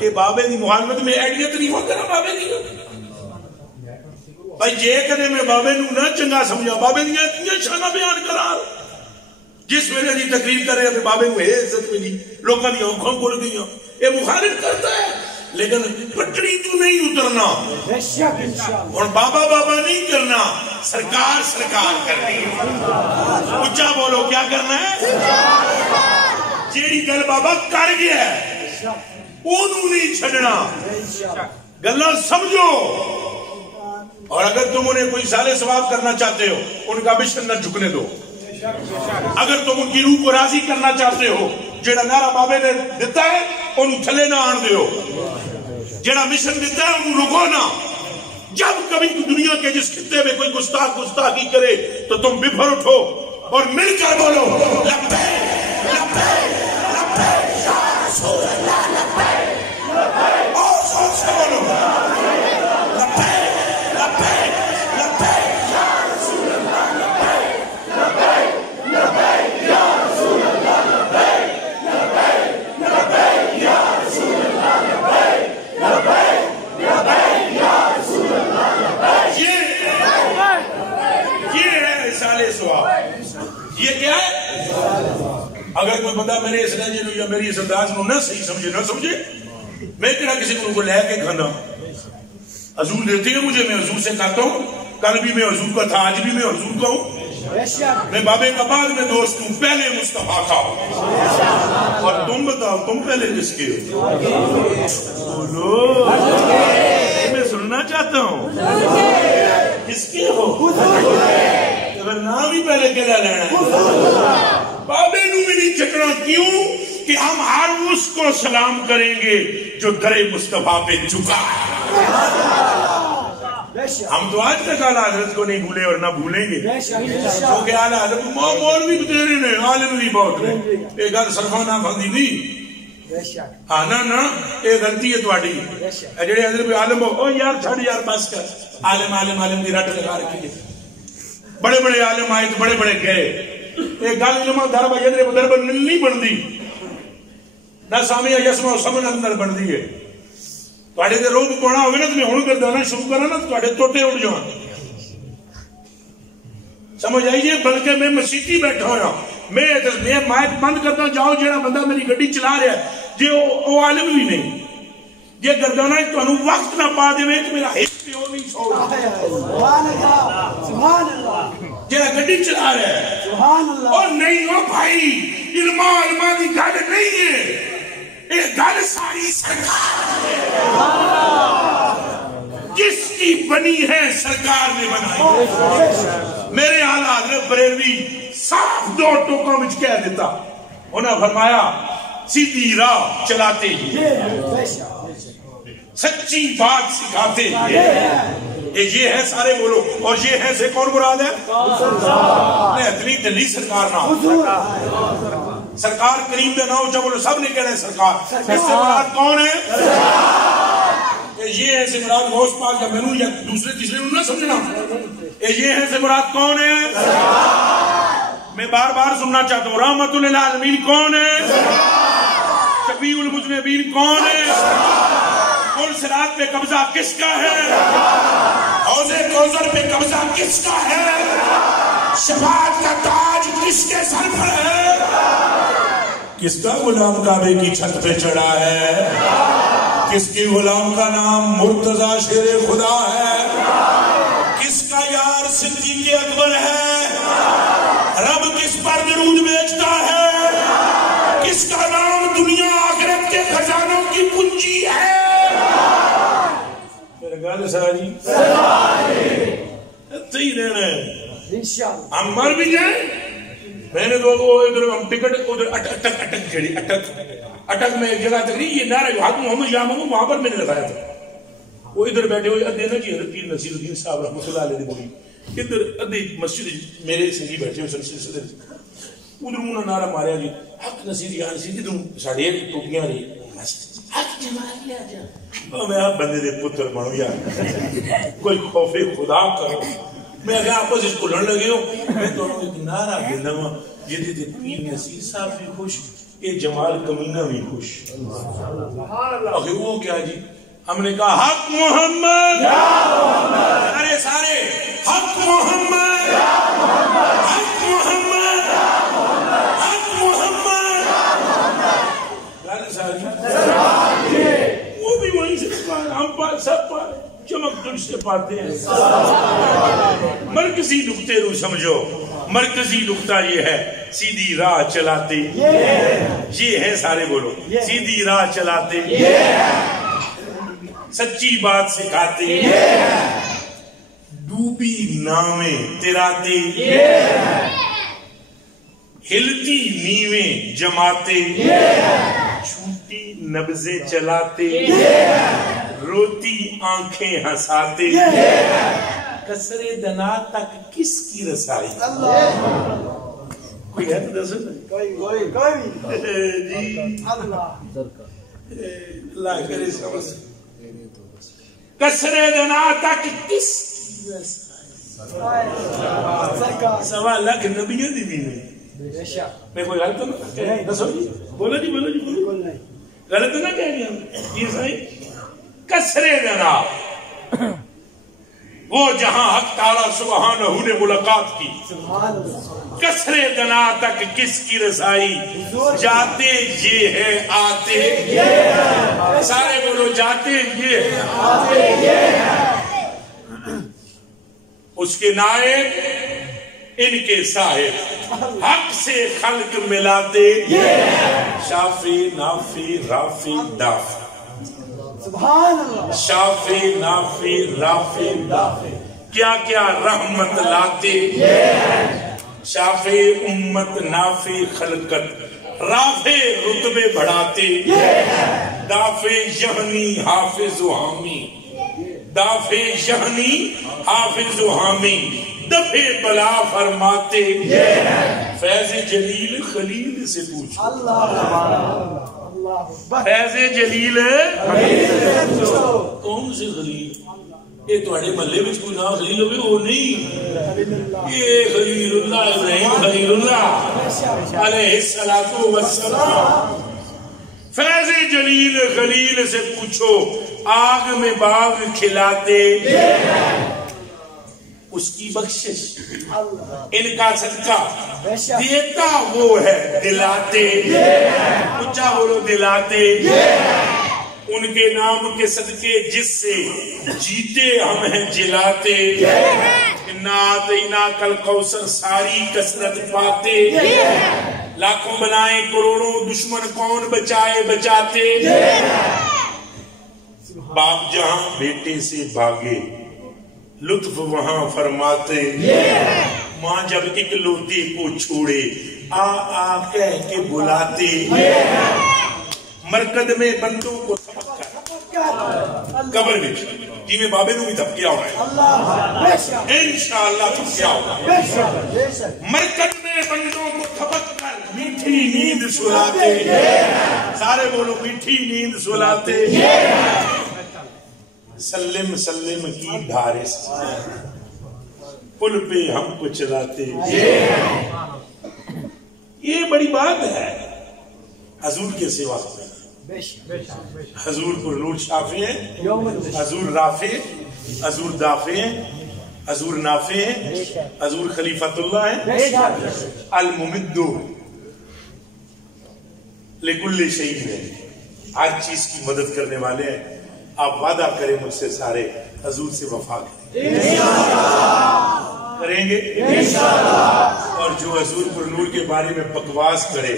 کہ بابے دی مخالفت میں ایڈیت نہیں ہوتا نا بابے دی. بھائی جے کدے میں بابے نو نہ چنگا سمجھا, بابے دیا اتنی شانہ بیان کرا جس ویلے دی تقریر کر رہے بابے کو عزت ملی, لوگوں کی آنکھوں کھل گئی. یہ مخالف کرتا ہے لیکن پٹڑی تو نہیں اترنا, اور بابا بابا نہیں کرنا, سرکار سرکار کرنی ہے. اونچا بولو کیا کرنا ہے. جیڑی گل بابا کر گیا ہے اونوں نہیں چھڈنا, گلاں سمجھو. اور اگر تم انہیں کوئی سالے ثواب کرنا چاہتے ہو ان کا مشن نہ جھکنے دو. اگر تم ان کی روح کو راضی کرنا چاہتے ہو, جیڑا نعرہ بابے نے دیتا ہے انہوں تھلے نہ آن دیو, جیڑا مشن دیتا ہے انہوں رکو نہ. جب کبھی دنیا کے جس خطے میں کوئی گستاخی کرے تو تم بفر اٹھو اور مل کر بولو لبیک لبیک لبیک یا رسول اللہ, لبیک. اور زور سے بولو لبیک لبیک لبیک یا رسول اللہ, لبیک لبیک لبیک یا رسول اللہ, لبیک لبیک لبیک یا رسول اللہ, لبیک لبیک لبیک یا رسول اللہ, لبیک. یہ ہے رسالے ثواب. یہ کیا ہے؟ اگر کوئی بندہ میرے اس لہجے نو یا میری اس انداز نو نہ صحیح سمجھے نہ سمجھے, میں کہنا کسی کو لے کے کھانا. حضور دیتے ہیں مجھے, میں حضور سے کہتا ہوں, کل بھی میں حضور کا تھا, آج بھی میں حضور کا ہوں. میں بابے کا بعد میں دوست ہوں, پہلے مصطفیٰ کا ہوں. اور تم بتاؤ تم پہلے کس کے ہو؟ بولو, میں سننا چاہتا ہوں کس کے ہو. اگر نام ہی پہلے کہنا لینا ہے. بابے نو بھی نہیں چکنا, کیوں کہ ہم ہر اس کو سلام کریں گے جو در مصطفیٰ پہ جھکا ہے. ہم تو آج تک اعلیٰ حضرت کو نہیں بھولے اور نہ بھولیں گے, کیونکہ اعلیٰ حضرت مولوی بھی تیرے نے, عالم بھی بہت نے. یہ گل سرفانہ بندی نہیں, ہاں نا یہ غلطی ہے تواڈی. جڑے حضرت عالم ہو, او یار چھڑ یار بس کر, عالم عالم عالم دی رٹ لگا رکھی ہے. بڑے بڑے عالم آئے تو بڑے بڑے گئے. یہ گل علماء درب یدرب درب نہیں بنتی, نہ سامع یسمع سمن اندر بنتی ہے. تواڈے تے روب پانا ہوگا نا, تو میں ہن گردانا شروع کرا نا, تواڈے توٹے اڑ جان. سمجھ آئیے. بلکہ میں مسیتی بیٹھا ہوا, میں مائک بند کرتا جاؤ. جہاں بندہ میری گڈی چلا رہا ہے جی وہ عالم بھی نہیں, جی گردانا تمہیں وقت نہ پا دے تو میرا ایک پیو نہیں سو. جہاں گڈی چلا رہا ہے اور نہیں ہو بھائی, علماء علماء کی گل نہیں ہے. یہ گل ساری سرکار نے جس کی بنی ہے سرکار نے بنائی. میرے آلہ حضرت بریلوی صاف دو ٹوکوں میں کہہ دیتا. انہوں نے فرمایا سیدھی راہ چلاتے ہیں، سچی بات سکھاتے ہیں. یہ ہے سارے بولو. اور یہ ہے سے کون مراد ہے؟ اتنی دلی سرکار نہ سرکار کریم دے نام اچھا بولو. سب نے کہنا ہے سرکار. اس سے مراد کون ہے؟ یہ ہے سے مراد غوث پاک یا مینو یا دوسرے تیسرے نہ سمجھنا. یہ ہے سے مراد کون ہے؟ میں بار بار سننا چاہتا ہوں. رحمت للعالمین کون ہے؟ شفیع المذنبین کون ہے؟ کل صراط پہ قبضہ کس کا ہے؟ حوض کوثر پہ قبضہ کس کا ہے؟ شفاعت کا تاج کس کے سر پر ہے؟ کس کا غلام کعبے کی چھت پہ چڑھا ہے؟ کس کی غلام کا نام مرتضی شیر خدا ہے؟ کس کا یار صدیق اکبر ہے؟ رب کس پر درود بیچتا ہے؟ کس کا نام دنیا آخرت کے خزانوں کی کنجی ہے؟ میرے گال ساری صحیح رہنا ہے. ہم مر بھی جائیں. میں نے دو ادھر ہم ٹکٹ ادھر اٹک جڑی اٹک میں ایک جگہ تک نہیں. یہ نعرہ حق محمد یا محمد وہاں پر میں نے لگایا تھا. وہ ادھر بیٹھے ہوئے ادھے نا جی حضرت پیر نصیر الدین صاحب رحمۃ اللہ علیہ بولی ادھر ادھے مسجد میرے سنگی بیٹھے ہوئے سلسلے ادھر انہوں نے نعرہ ماریا جی حق نصیر یا نصیر ادھر ساڑھے ٹوپیاں رہی حق جمال یا جا. میں آپ بندے دے پتر بنو یار کوئی خوف خدا کرو. میں اگر آپس اس کو لڑ لگے ہو میں تو ایک نعرہ دینا ہوں جدی دے پیر نصیر صاحب بھی خوش یہ جمال کمینہ بھی خوش. آخر وہ کیا جی ہم نے کہا حق محمد ارے سارے حق محمد حق محمد حق محمد. وہ بھی وہیں سے ہم سب چمک تجھ سے پاتے ہیں. مرکزی نقطے رو سمجھو. مرکزی نقطہ یہ ہے سیدھی راہ چلاتے. یہ ہے سارے بولو سیدھی راہ چلاتے سچی بات سکھاتے ڈوبی نامیں تراتے ہلتی نیویں جماتے چھوٹی نبضیں چلاتے روتی آنکھیں ہنساتے کسر دنا تک کس کی رسائی. کوئی ہے تو دسو جی اللہ کرے سمجھ. کسر دنا تک کس کی رسائی. 1.25 لاکھ نبیوں دی بھی نہیں. میں کوئی غلط نہ دسو جی بولو جی بولو جی بولو غلط نہ کہہ رہی ہم. یہ صحیح کسر دنا وہ جہاں حق تعالی سبحانہ نے ملاقات کی. کسر دنا تک کس کی رسائی. جاتے یہ ہے آتے سارے بولو جاتے یہ ہے آتے. اس کے نائب ان کے صاحب حق سے خلق ملاتے شافی نافی رافی دافی. شافی نافی رافی دافی کیا کیا رحمت لاتے. شافی امت نافی خلقت رافع رتبے بڑھاتے. دافع یعنی حافظ و حامی دافع یعنی حافظ و حامی دفع بلا فرماتے. فیض جلیل خلیل سے پوچھو. فیض جلیل کون سے خلیل. یہ تھوڑے محلے میں کوئی نام خلیل ہوئے وہ نہیں. یہ خلیل اللہ ابراہیم خلیل اللہ علیہ السلام. فیض جلیل خلیل سے پوچھو آگ میں باغ کھلاتے. اس کی بخشش ان کا صدقہ دیتا وہ ہے دلاتے. اونچا بولو دلاتے. ان کے نام کے صدقے جس سے جیتے ہم ہیں جلاتے. انا اعطیناک الکوثر ساری کثرت پاتے. لاکھوں بلائیں کروڑوں دشمن کون بچائے بچاتے. باپ جہاں بیٹے سے بھاگے لطف وہاں فرماتے. ماں جب اکلوتے کو چھوڑے آ آ کہہ کے بلاتے. مرکد میں بندوں کو سبق کر قبر میں جی میں بابے نو بھی دھپکیا ہونا ہے انشاءاللہ دھپکیا ہونا ہے. مرکد میں بندوں کو سبق کر میٹھی نیند سلاتے. سارے بولو میٹھی نیند سلاتے. سلم سلم کی دھارے سے پل پہ ہم کو چلاتے. یہ بڑی بات ہے حضور کے سوا. حضور پر نور شافع ہیں, حضور رافع, حضور دافع ہیں, حضور نافع ہیں, حضور خلیفۃ اللہ ہیں, الممد لکل شیء ہے, ہر چیز کی مدد کرنے والے ہیں. آپ وعدہ کریں مجھ سے سارے حضور سے وفا کریں گے اور جو حضور پر نور کے بارے میں بکواس کرے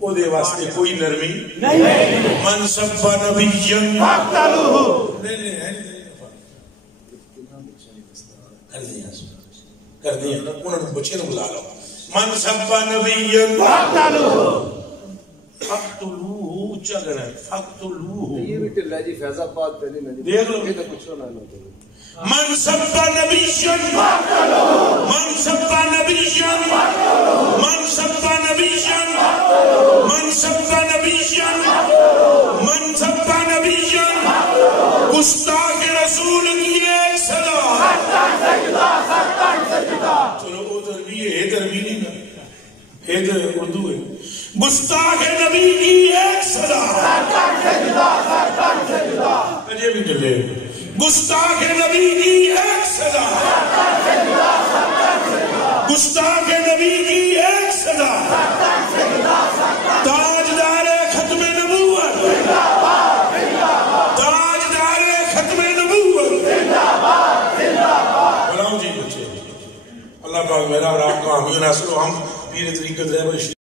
او دے واسطے کوئی نرمی نہیں. من سب نبیًا کر دیا انہوں نے بچے نے بلا لو. من سب نبیًا فقتلوہ اچھا کرنا ہے فقتلوہ. یہ بھی ٹلہ جی فیض آباد پہلے میں دیکھ لو یہ تو کچھ نہ ہوتا. من سب نبیًا من سب نبیًا من سب نبیًا من سب نبیًا من سب نبیًا. گستاخ رسول کی ایک صدا. چلو وہ تربیہ ہے تربیہ نہیں نا ہے اردو ہے. گستاخ نبی کی ایک صدا کجے بھی چلے. گستاخ نبی کی ایک صدا گستاخ نبی کی ایک صدا. تاجدار ختم نبوت تاجدار ختم نبوت. بلاؤ جی بچے. اللہ پاک میرا اور آپ کا حامی و ناصر و ہم پیر طریقت رہبر